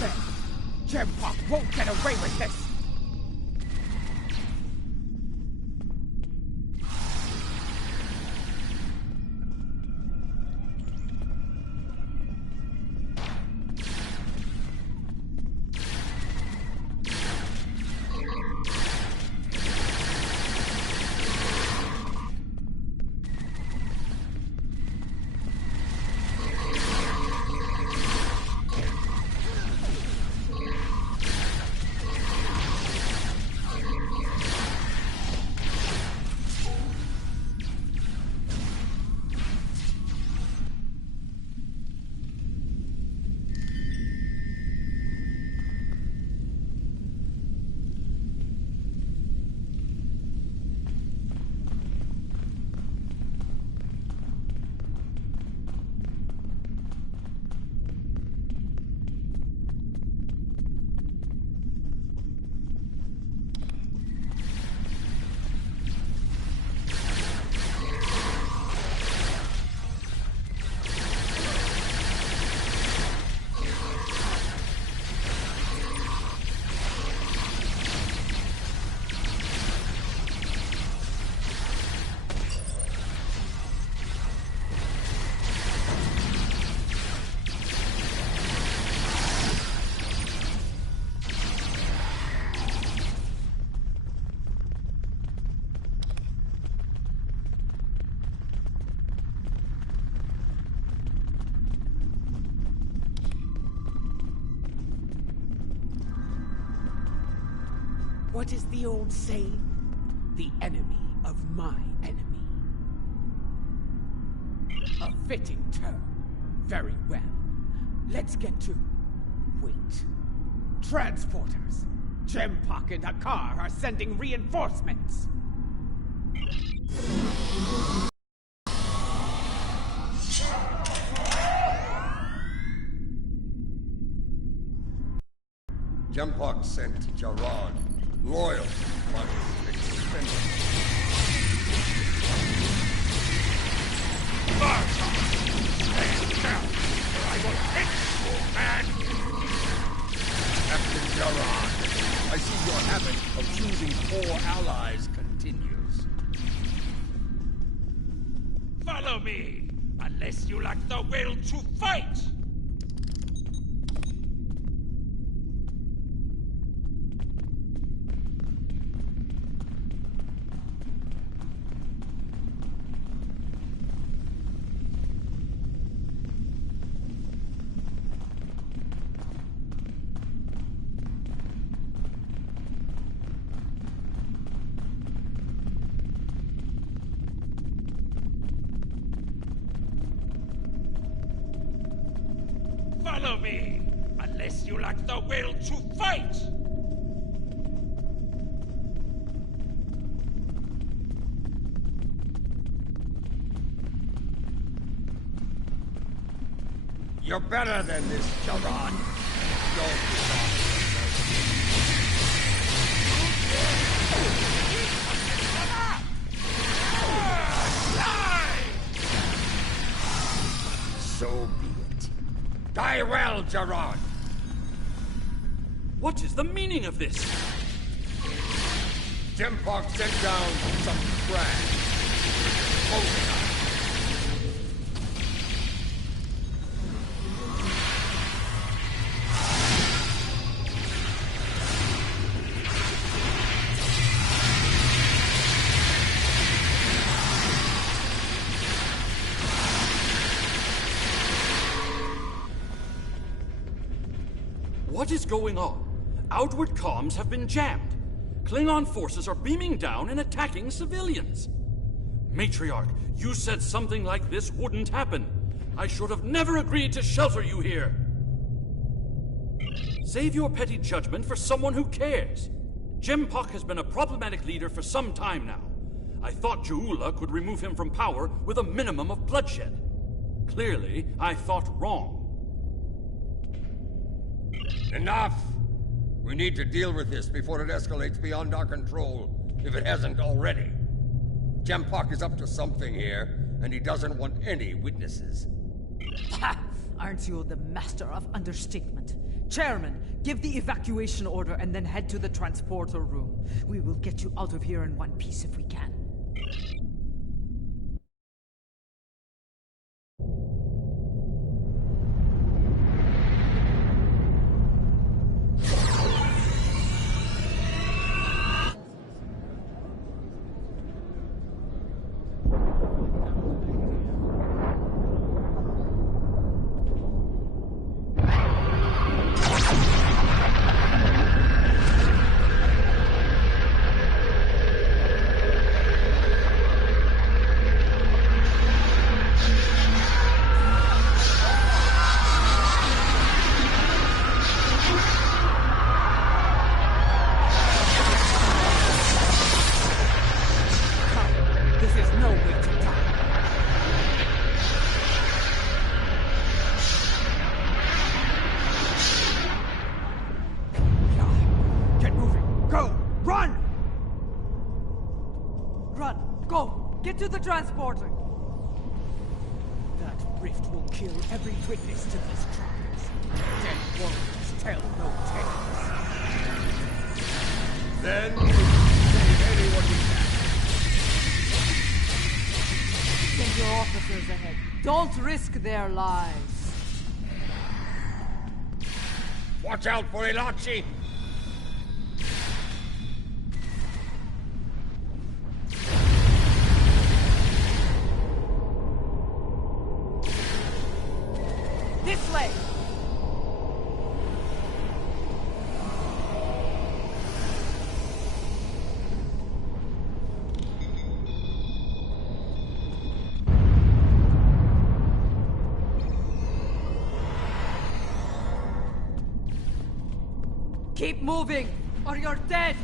Then, Jempok won't get away with this! What is the old saying? The enemy of my enemy. A fitting term. Very well. Let's get to... Wait. Transporters. Jempok and Hakar are sending reinforcements. Jempok sent Jarad. Loyal, but expensive. Stand down, or I will hit you, man! Captain Jarad, I see your habit of choosing poor allies continues. Follow me, unless you lack the will to fight! Follow me, unless you lack the will to fight! You're better than this, Jarad. Don't So be it. Die well, Jarad! What is the meaning of this? Jempok sent down some trash. What is going on? Outward comms have been jammed. Klingon forces are beaming down and attacking civilians. Matriarch, you said something like this wouldn't happen. I should have never agreed to shelter you here. Save your petty judgment for someone who cares. Jempok has been a problematic leader for some time now. I thought Ja'ula could remove him from power with a minimum of bloodshed. Clearly, I thought wrong. Enough! We need to deal with this before it escalates beyond our control, if it hasn't already. Jempok is up to something here, and he doesn't want any witnesses. Aren't you the master of understatement? Chairman, give the evacuation order and then head to the transporter room. We will get you out of here in one piece if we can. To the transporter. That rift will kill every witness to these crimes. Dead warriors tell no tales. Then save anyone we can. Send your officers ahead. Don't risk their lives. Watch out for Elachi! This way! Keep moving, or you're dead!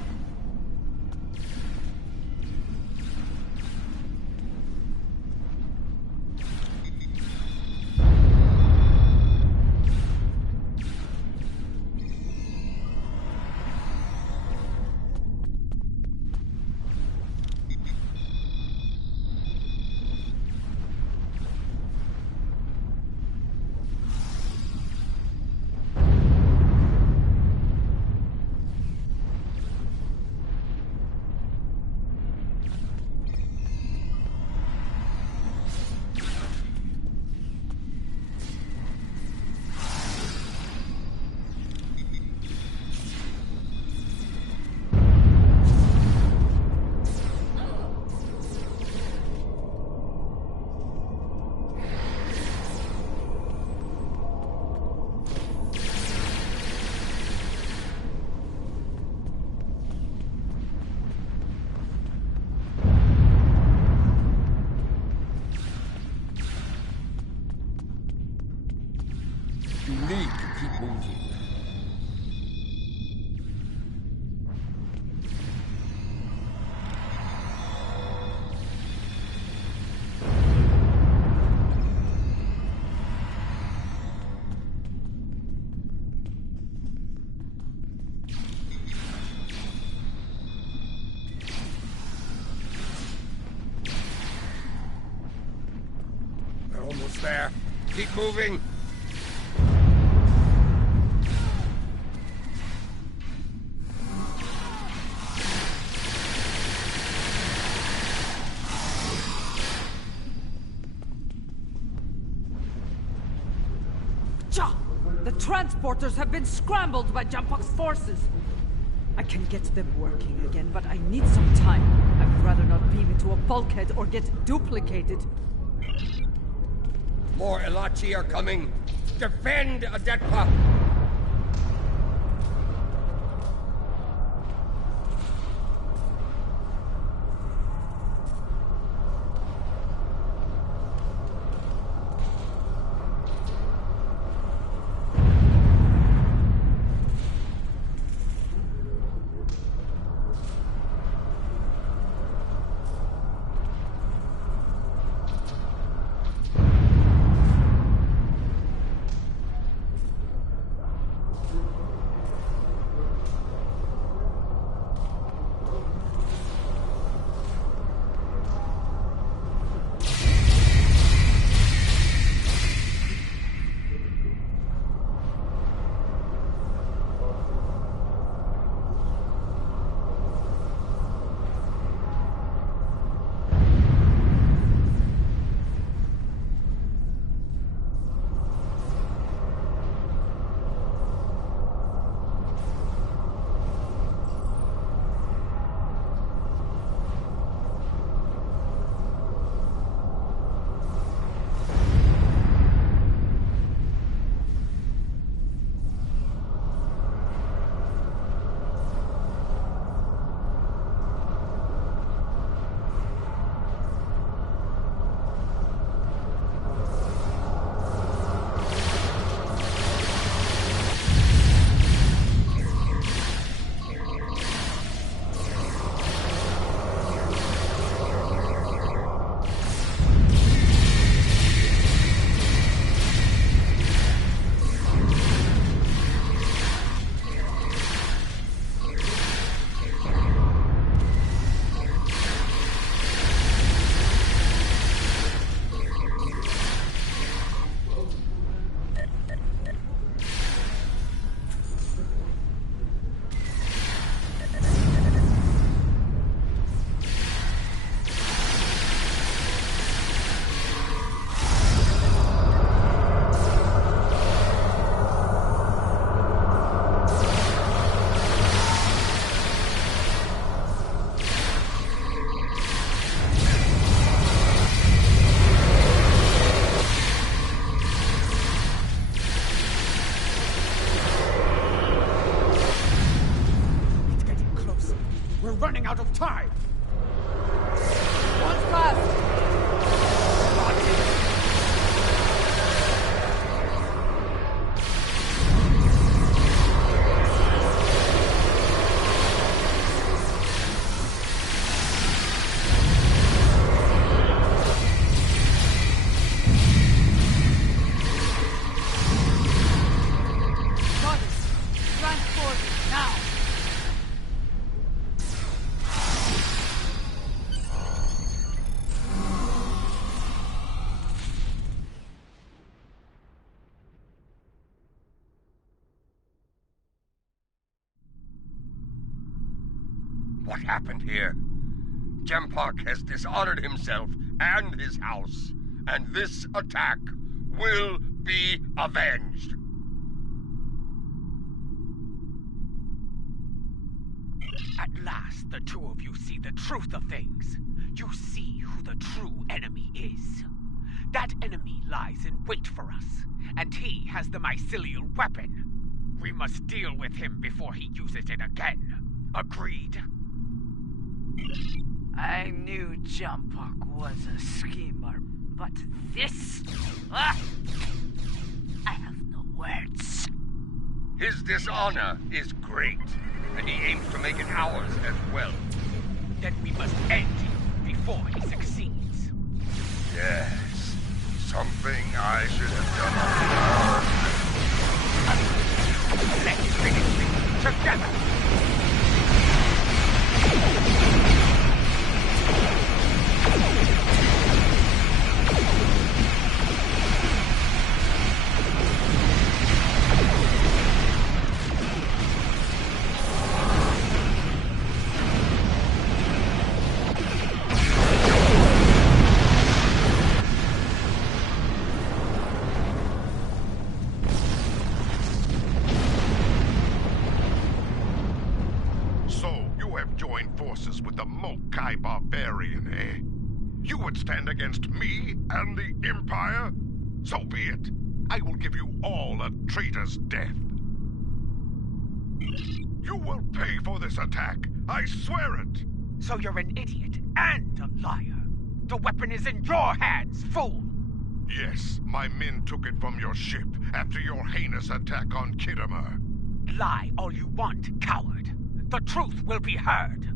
You need to keep moving. We're almost there. Keep moving. The transporters have been scrambled by Jampok's forces. I can get them working again, but I need some time. I would rather not beam into a bulkhead or get duplicated. More Elachi are coming. Defend Adetpa! running out of time! What's left? What happened here? Jempock has dishonored himself and his house, and this attack will be avenged. At last, the two of you see the truth of things. You see who the true enemy is. That enemy lies in wait for us, and he has the mycelial weapon. We must deal with him before he uses it again. Agreed? I knew Jempock was a schemer, but this... I have no words. His dishonor is great, and he aims to make it ours as well. Then we must end him before he succeeds. Yes, something I should have done. Let's finish this together! With the Mokai barbarian, eh? You would stand against me and the Empire? So be it. I will give you all a traitor's death. You will pay for this attack. I swear it. So you're an idiot and a liar. The weapon is in your hands, fool. Yes, my men took it from your ship after your heinous attack on Khitomer. Lie all you want, coward. The truth will be heard.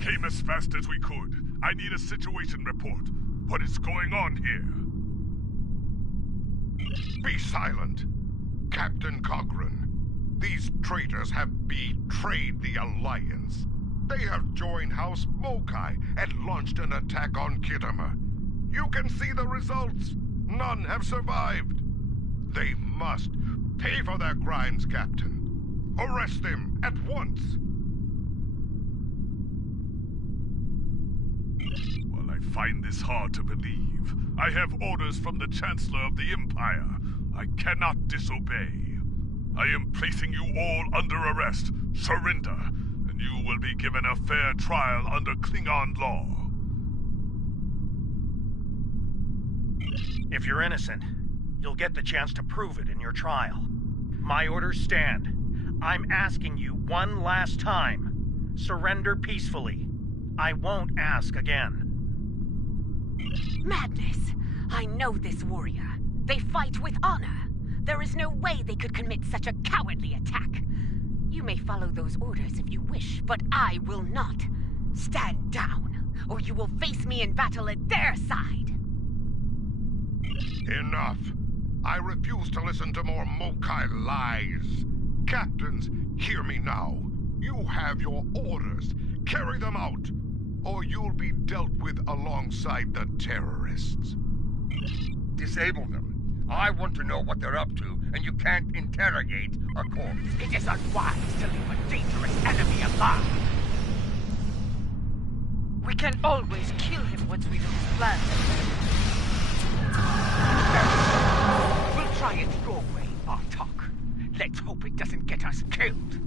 Came as fast as we could. I need a situation report. What is going on here? Be silent. Captain Cogran, these traitors have betrayed the Alliance. They have joined House Mokai and launched an attack on Kittimer. You can see the results. None have survived. They must pay for their crimes, Captain. Arrest them at once. Well, I find this hard to believe. I have orders from the Chancellor of the Empire. I cannot disobey. I am placing you all under arrest. Surrender, and you will be given a fair trial under Klingon law. If you're innocent, you'll get the chance to prove it in your trial. My orders stand. I'm asking you one last time. Surrender peacefully. I won't ask again. Madness! I know this warrior. They fight with honor. There is no way they could commit such a cowardly attack. You may follow those orders if you wish, but I will not. Stand down, or you will face me in battle at their side. Enough. I refuse to listen to more Mokai lies. Captains, hear me now. You have your orders. Carry them out, or you'll be dealt with alongside the terrorists. Disable them. I want to know what they're up to, and you can't interrogate a corpse. It is unwise to leave a dangerous enemy alive. We can always kill him once we know his plan. We'll try it your way, Artok. Let's hope it doesn't get us killed.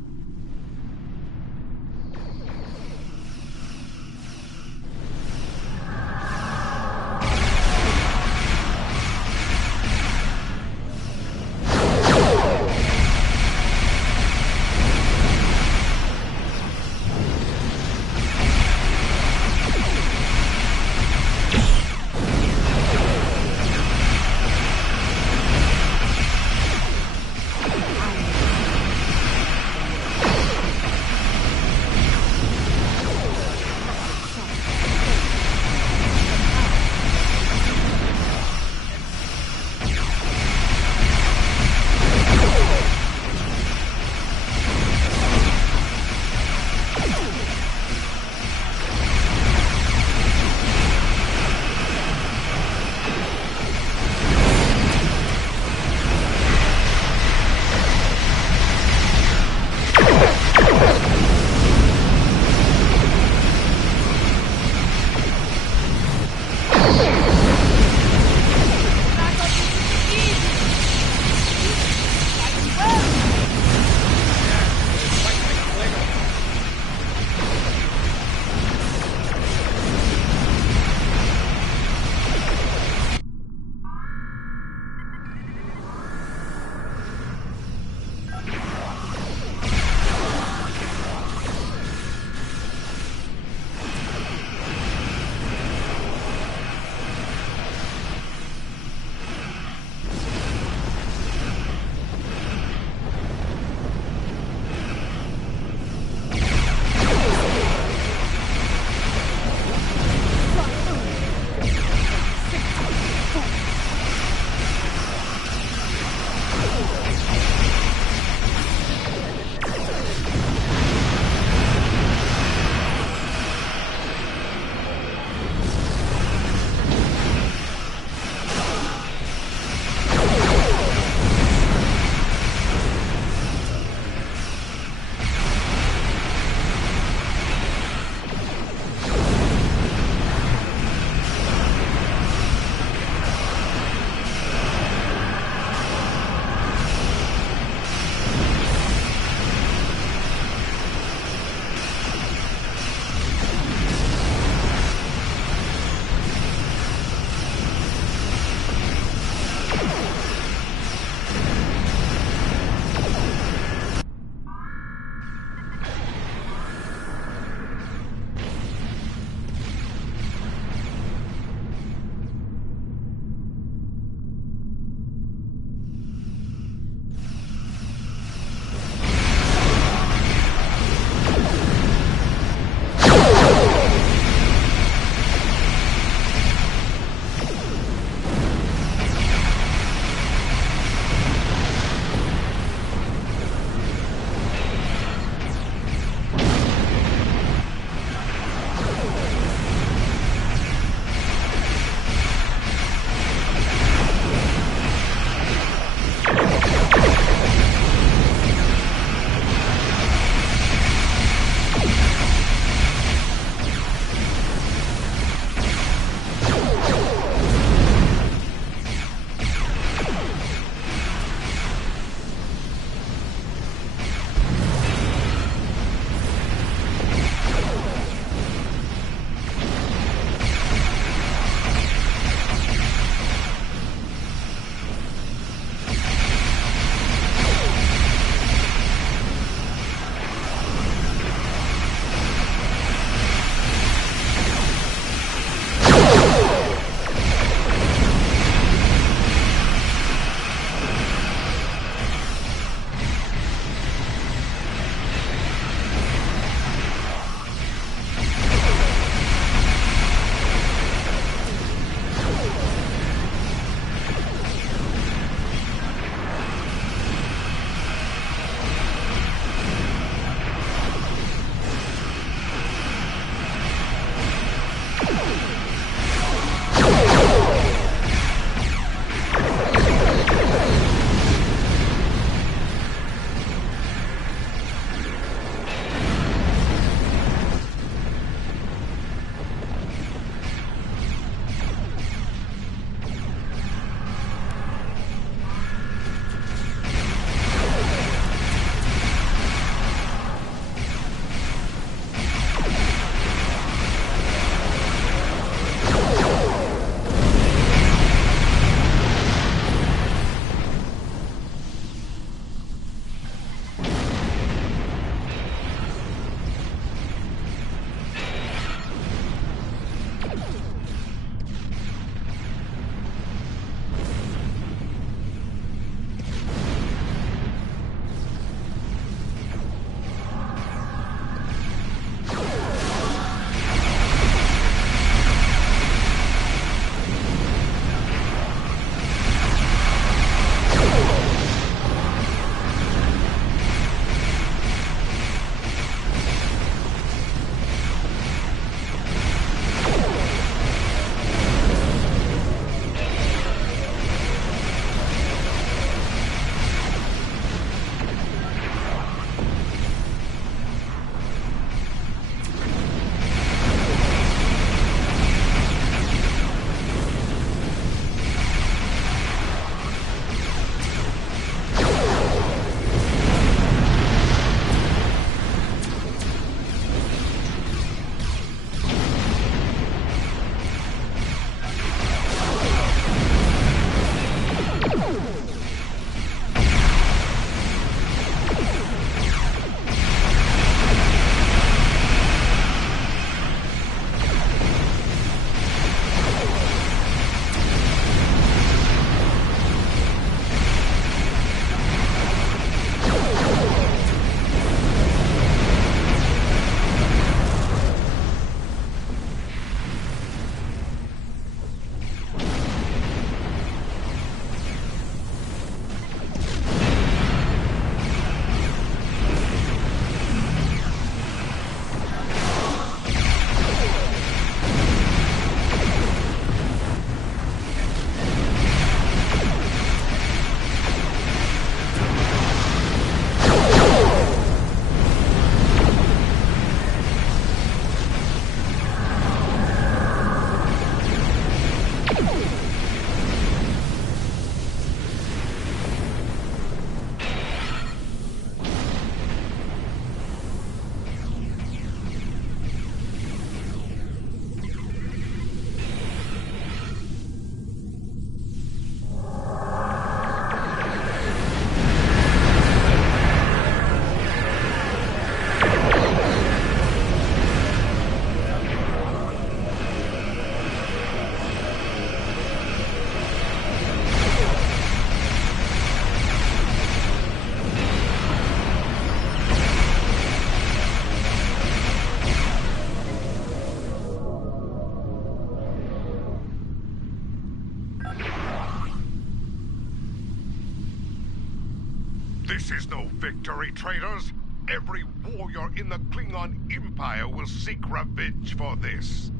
This is no victory, traitors. Every warrior in the Klingon Empire will seek revenge for this.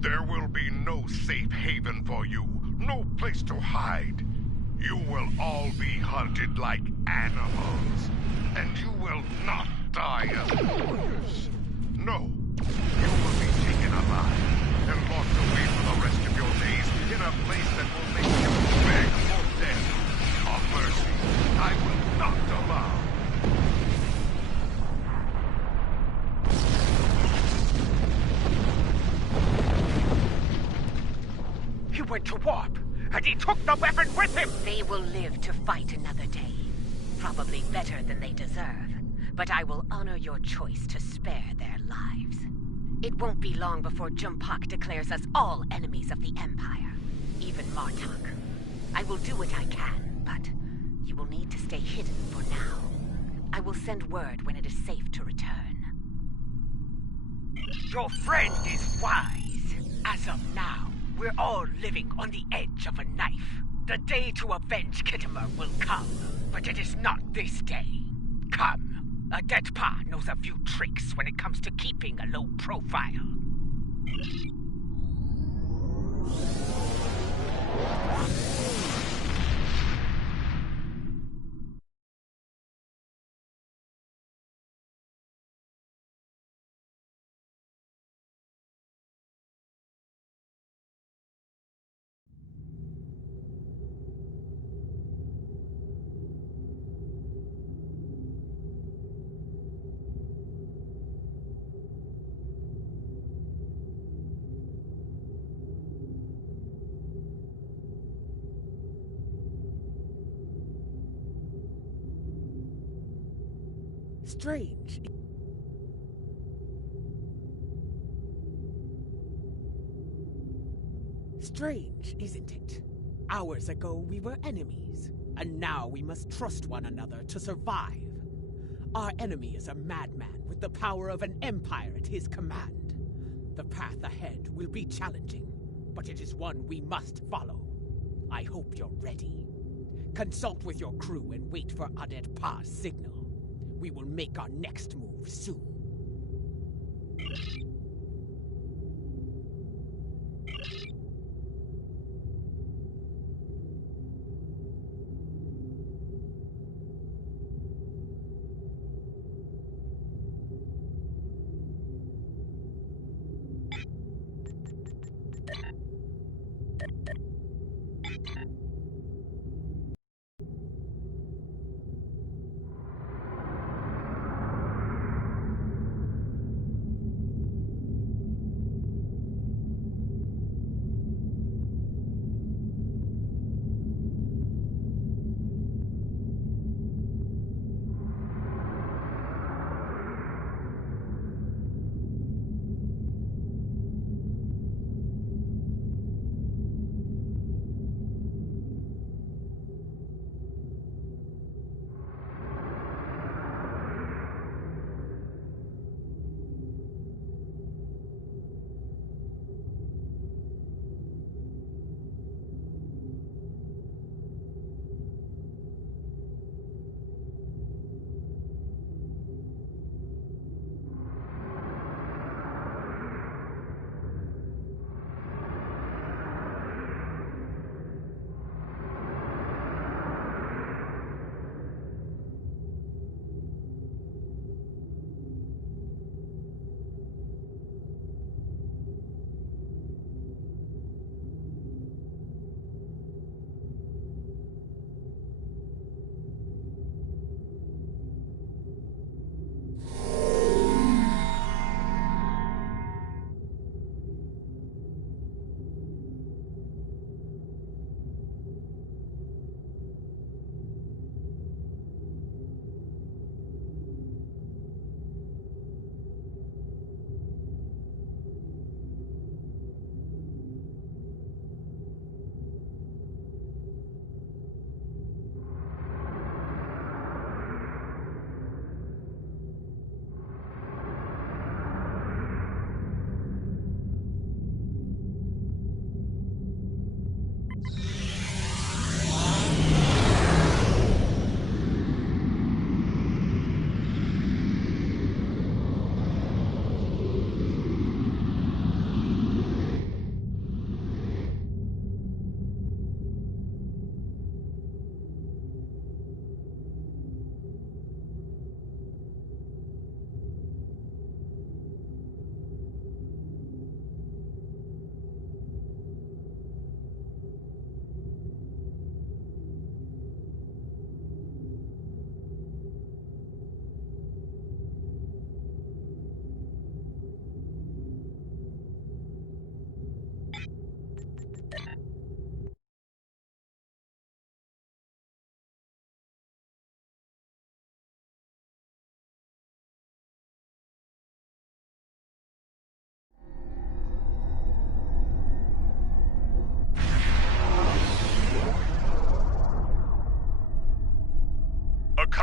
There will be no safe haven for you, no place to hide. You will all be hunted like animals, and you will not die as warriors. No, you will be taken alive and locked away for the rest of your days in a place that will make you beg for death. Of mercy, I will not allow. He went to warp, and he took the weapon with him! They will live to fight another day. Probably better than they deserve. But I will honor your choice to spare their lives. It won't be long before Jumpak declares us all enemies of the Empire. Even Martok. I will do what I can, but you will need to stay hidden for now. I will send word when it is safe to return. Your friend is wise. As of now, we're all living on the edge of a knife. The day to avenge Kittimer will come, but it is not this day. Come, a dead pa knows a few tricks when it comes to keeping a low profile. Strange. Strange, isn't it? Hours ago we were enemies, and now we must trust one another to survive. Our enemy is a madman with the power of an empire at his command. The path ahead will be challenging, but it is one we must follow. I hope you're ready. Consult with your crew and wait for Adet Pa's signal. We will make our next move soon.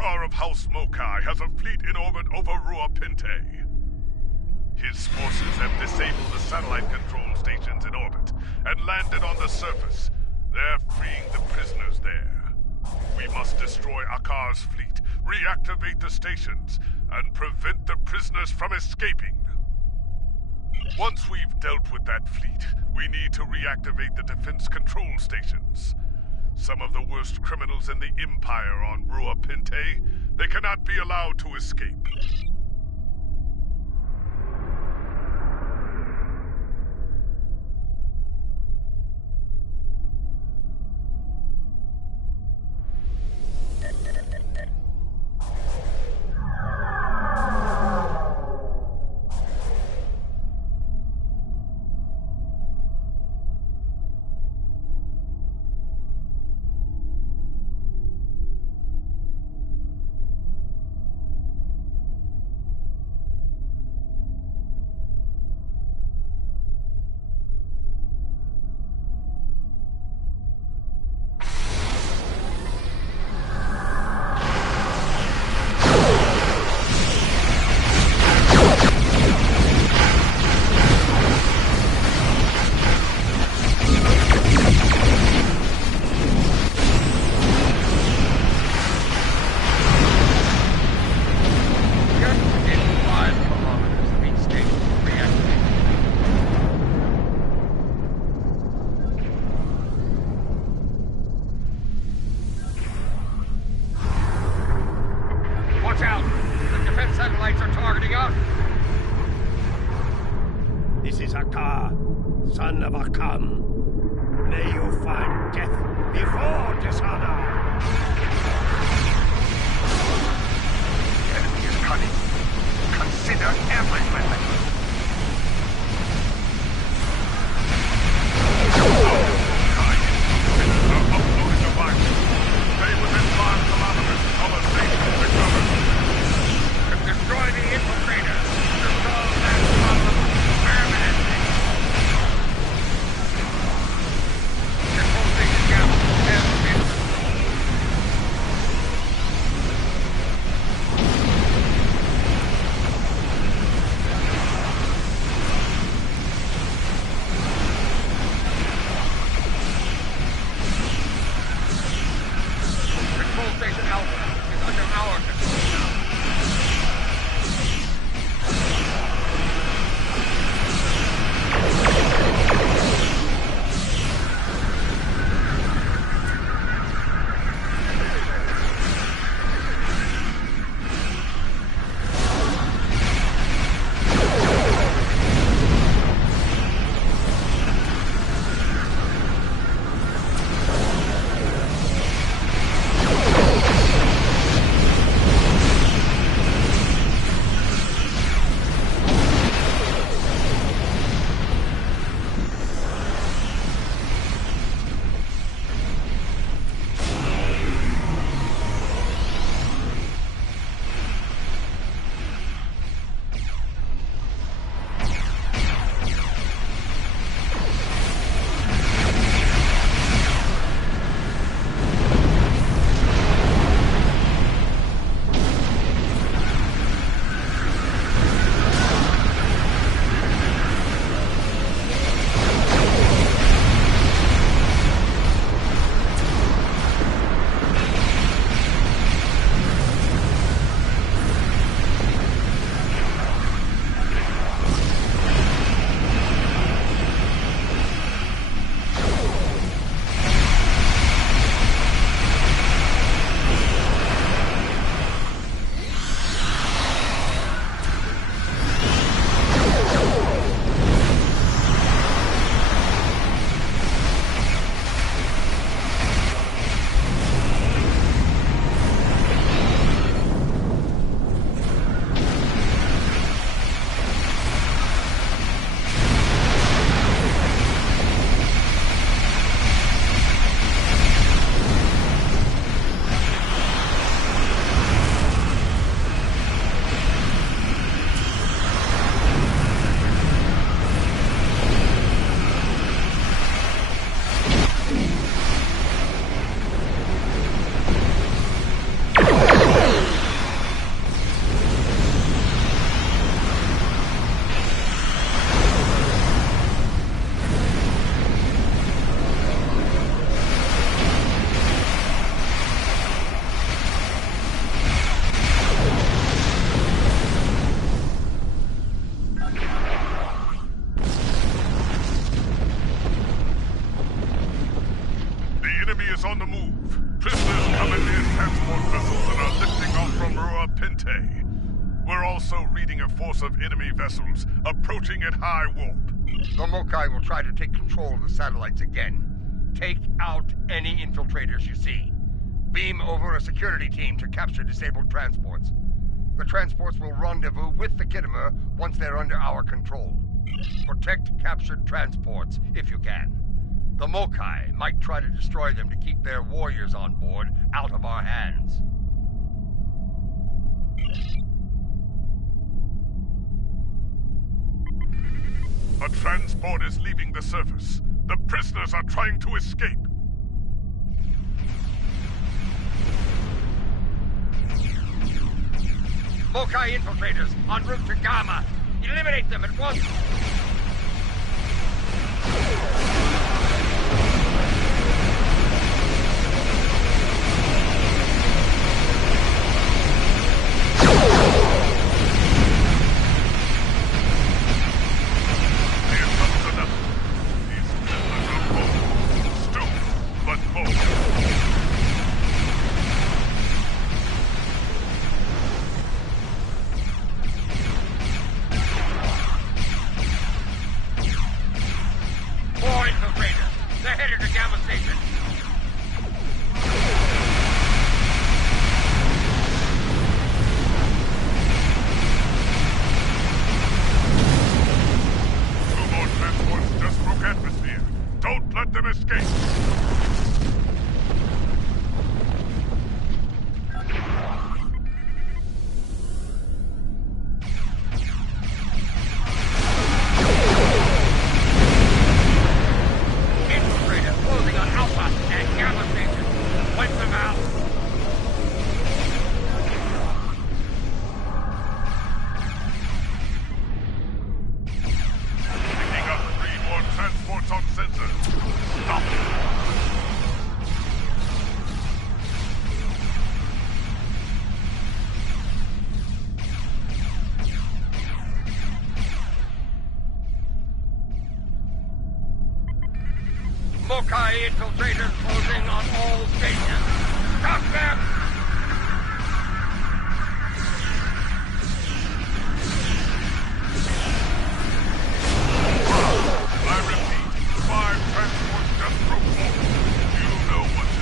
Akar of House Mokai has a fleet in orbit over Rua Pinte. His forces have disabled the satellite control stations in orbit and landed on the surface. They're freeing the prisoners there. We must destroy Akar's fleet, reactivate the stations, and prevent the prisoners from escaping. Once we've dealt with that fleet, we need to reactivate the defense control stations. Some of the worst criminals in the Empire on Rua Pinte, they cannot be allowed to escape. Son of Akam, may you find death before dishonor! The enemy is cunning. Consider every weapon. Uploading devices. Stay within 5 kilometers of a station recovered. Destroy the infiltrators. Resolve that problem permanently. Control station gap has been resolved. is on the move. Prisoners commandeered transport vessels and are lifting off from Rua Pente. We're also reading a force of enemy vessels approaching at high warp. The Mokai will try to take control of the satellites again. Take out any infiltrators you see. Beam over a security team to capture disabled transports. The transports will rendezvous with the Kittimer once they're under our control. Protect captured transports if you can. The Mokai might try to destroy them to keep their warriors on board out of our hands. A transport is leaving the surface. The prisoners are trying to escape. Mokai infiltrators en route to Gamma. Eliminate them at once. Mokai infiltrators closing on all stations. Stop them! I repeat, 5 transports just broke forward. You know what to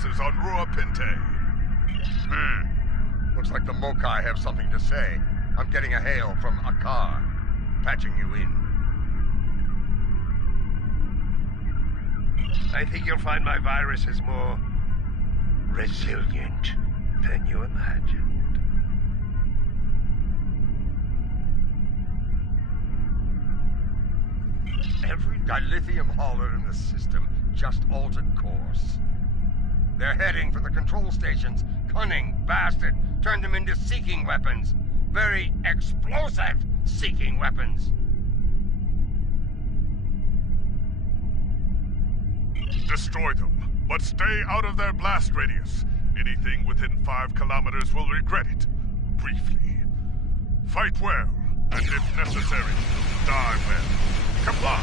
forces on Rua Pinte. Looks like the Mokai have something to say. I'm getting a hail from Akar. Patching you in. I think you'll find my virus is more resilient than you imagined. Every dilithium hauler in the system just altered course. They're heading for the control stations. Cunning bastard turned them into seeking weapons. Very explosive seeking weapons. Destroy them, but stay out of their blast radius. Anything within 5 kilometers will regret it. Briefly. Fight well, and if necessary, die well. Comply!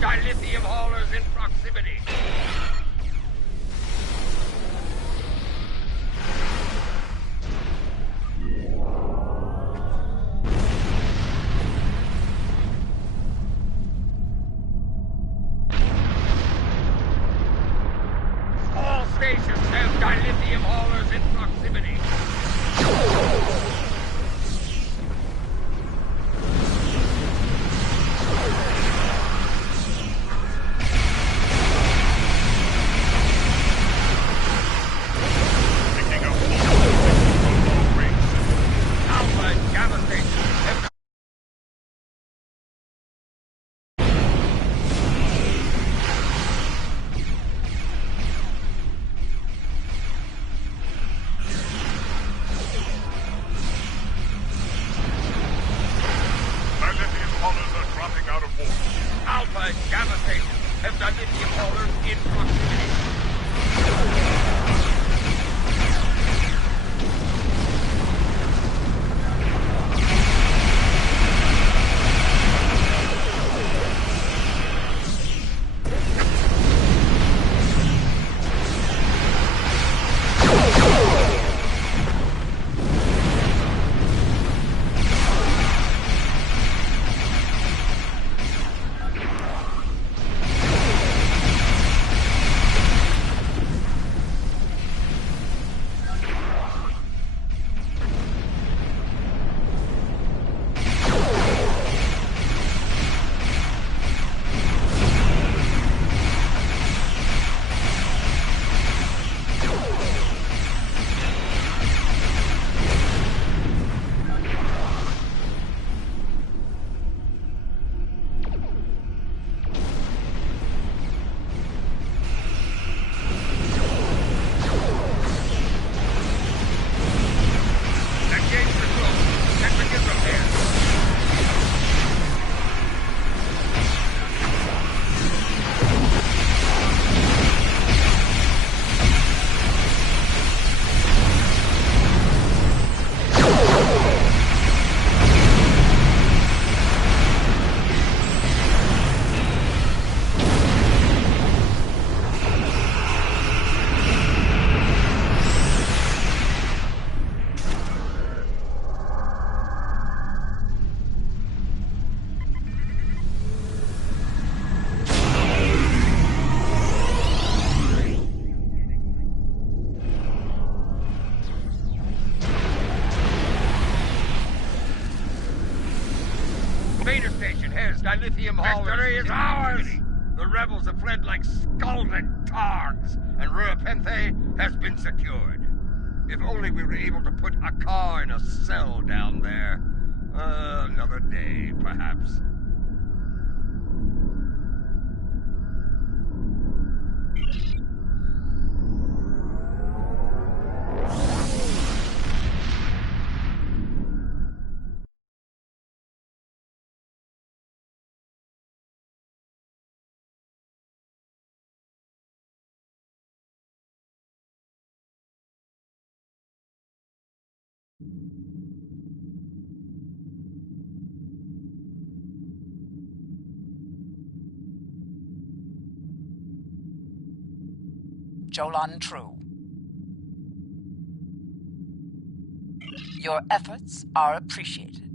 Dilithium haulers in proximity. All stations have dilithium haulers in proximity. Dilithium haulers. Victory is ours! The rebels have fled like scalded targs, and Ruapenthe has been secured. If only we were able to put a car in a cell down there. Another day, perhaps. Jolan True. Your efforts are appreciated.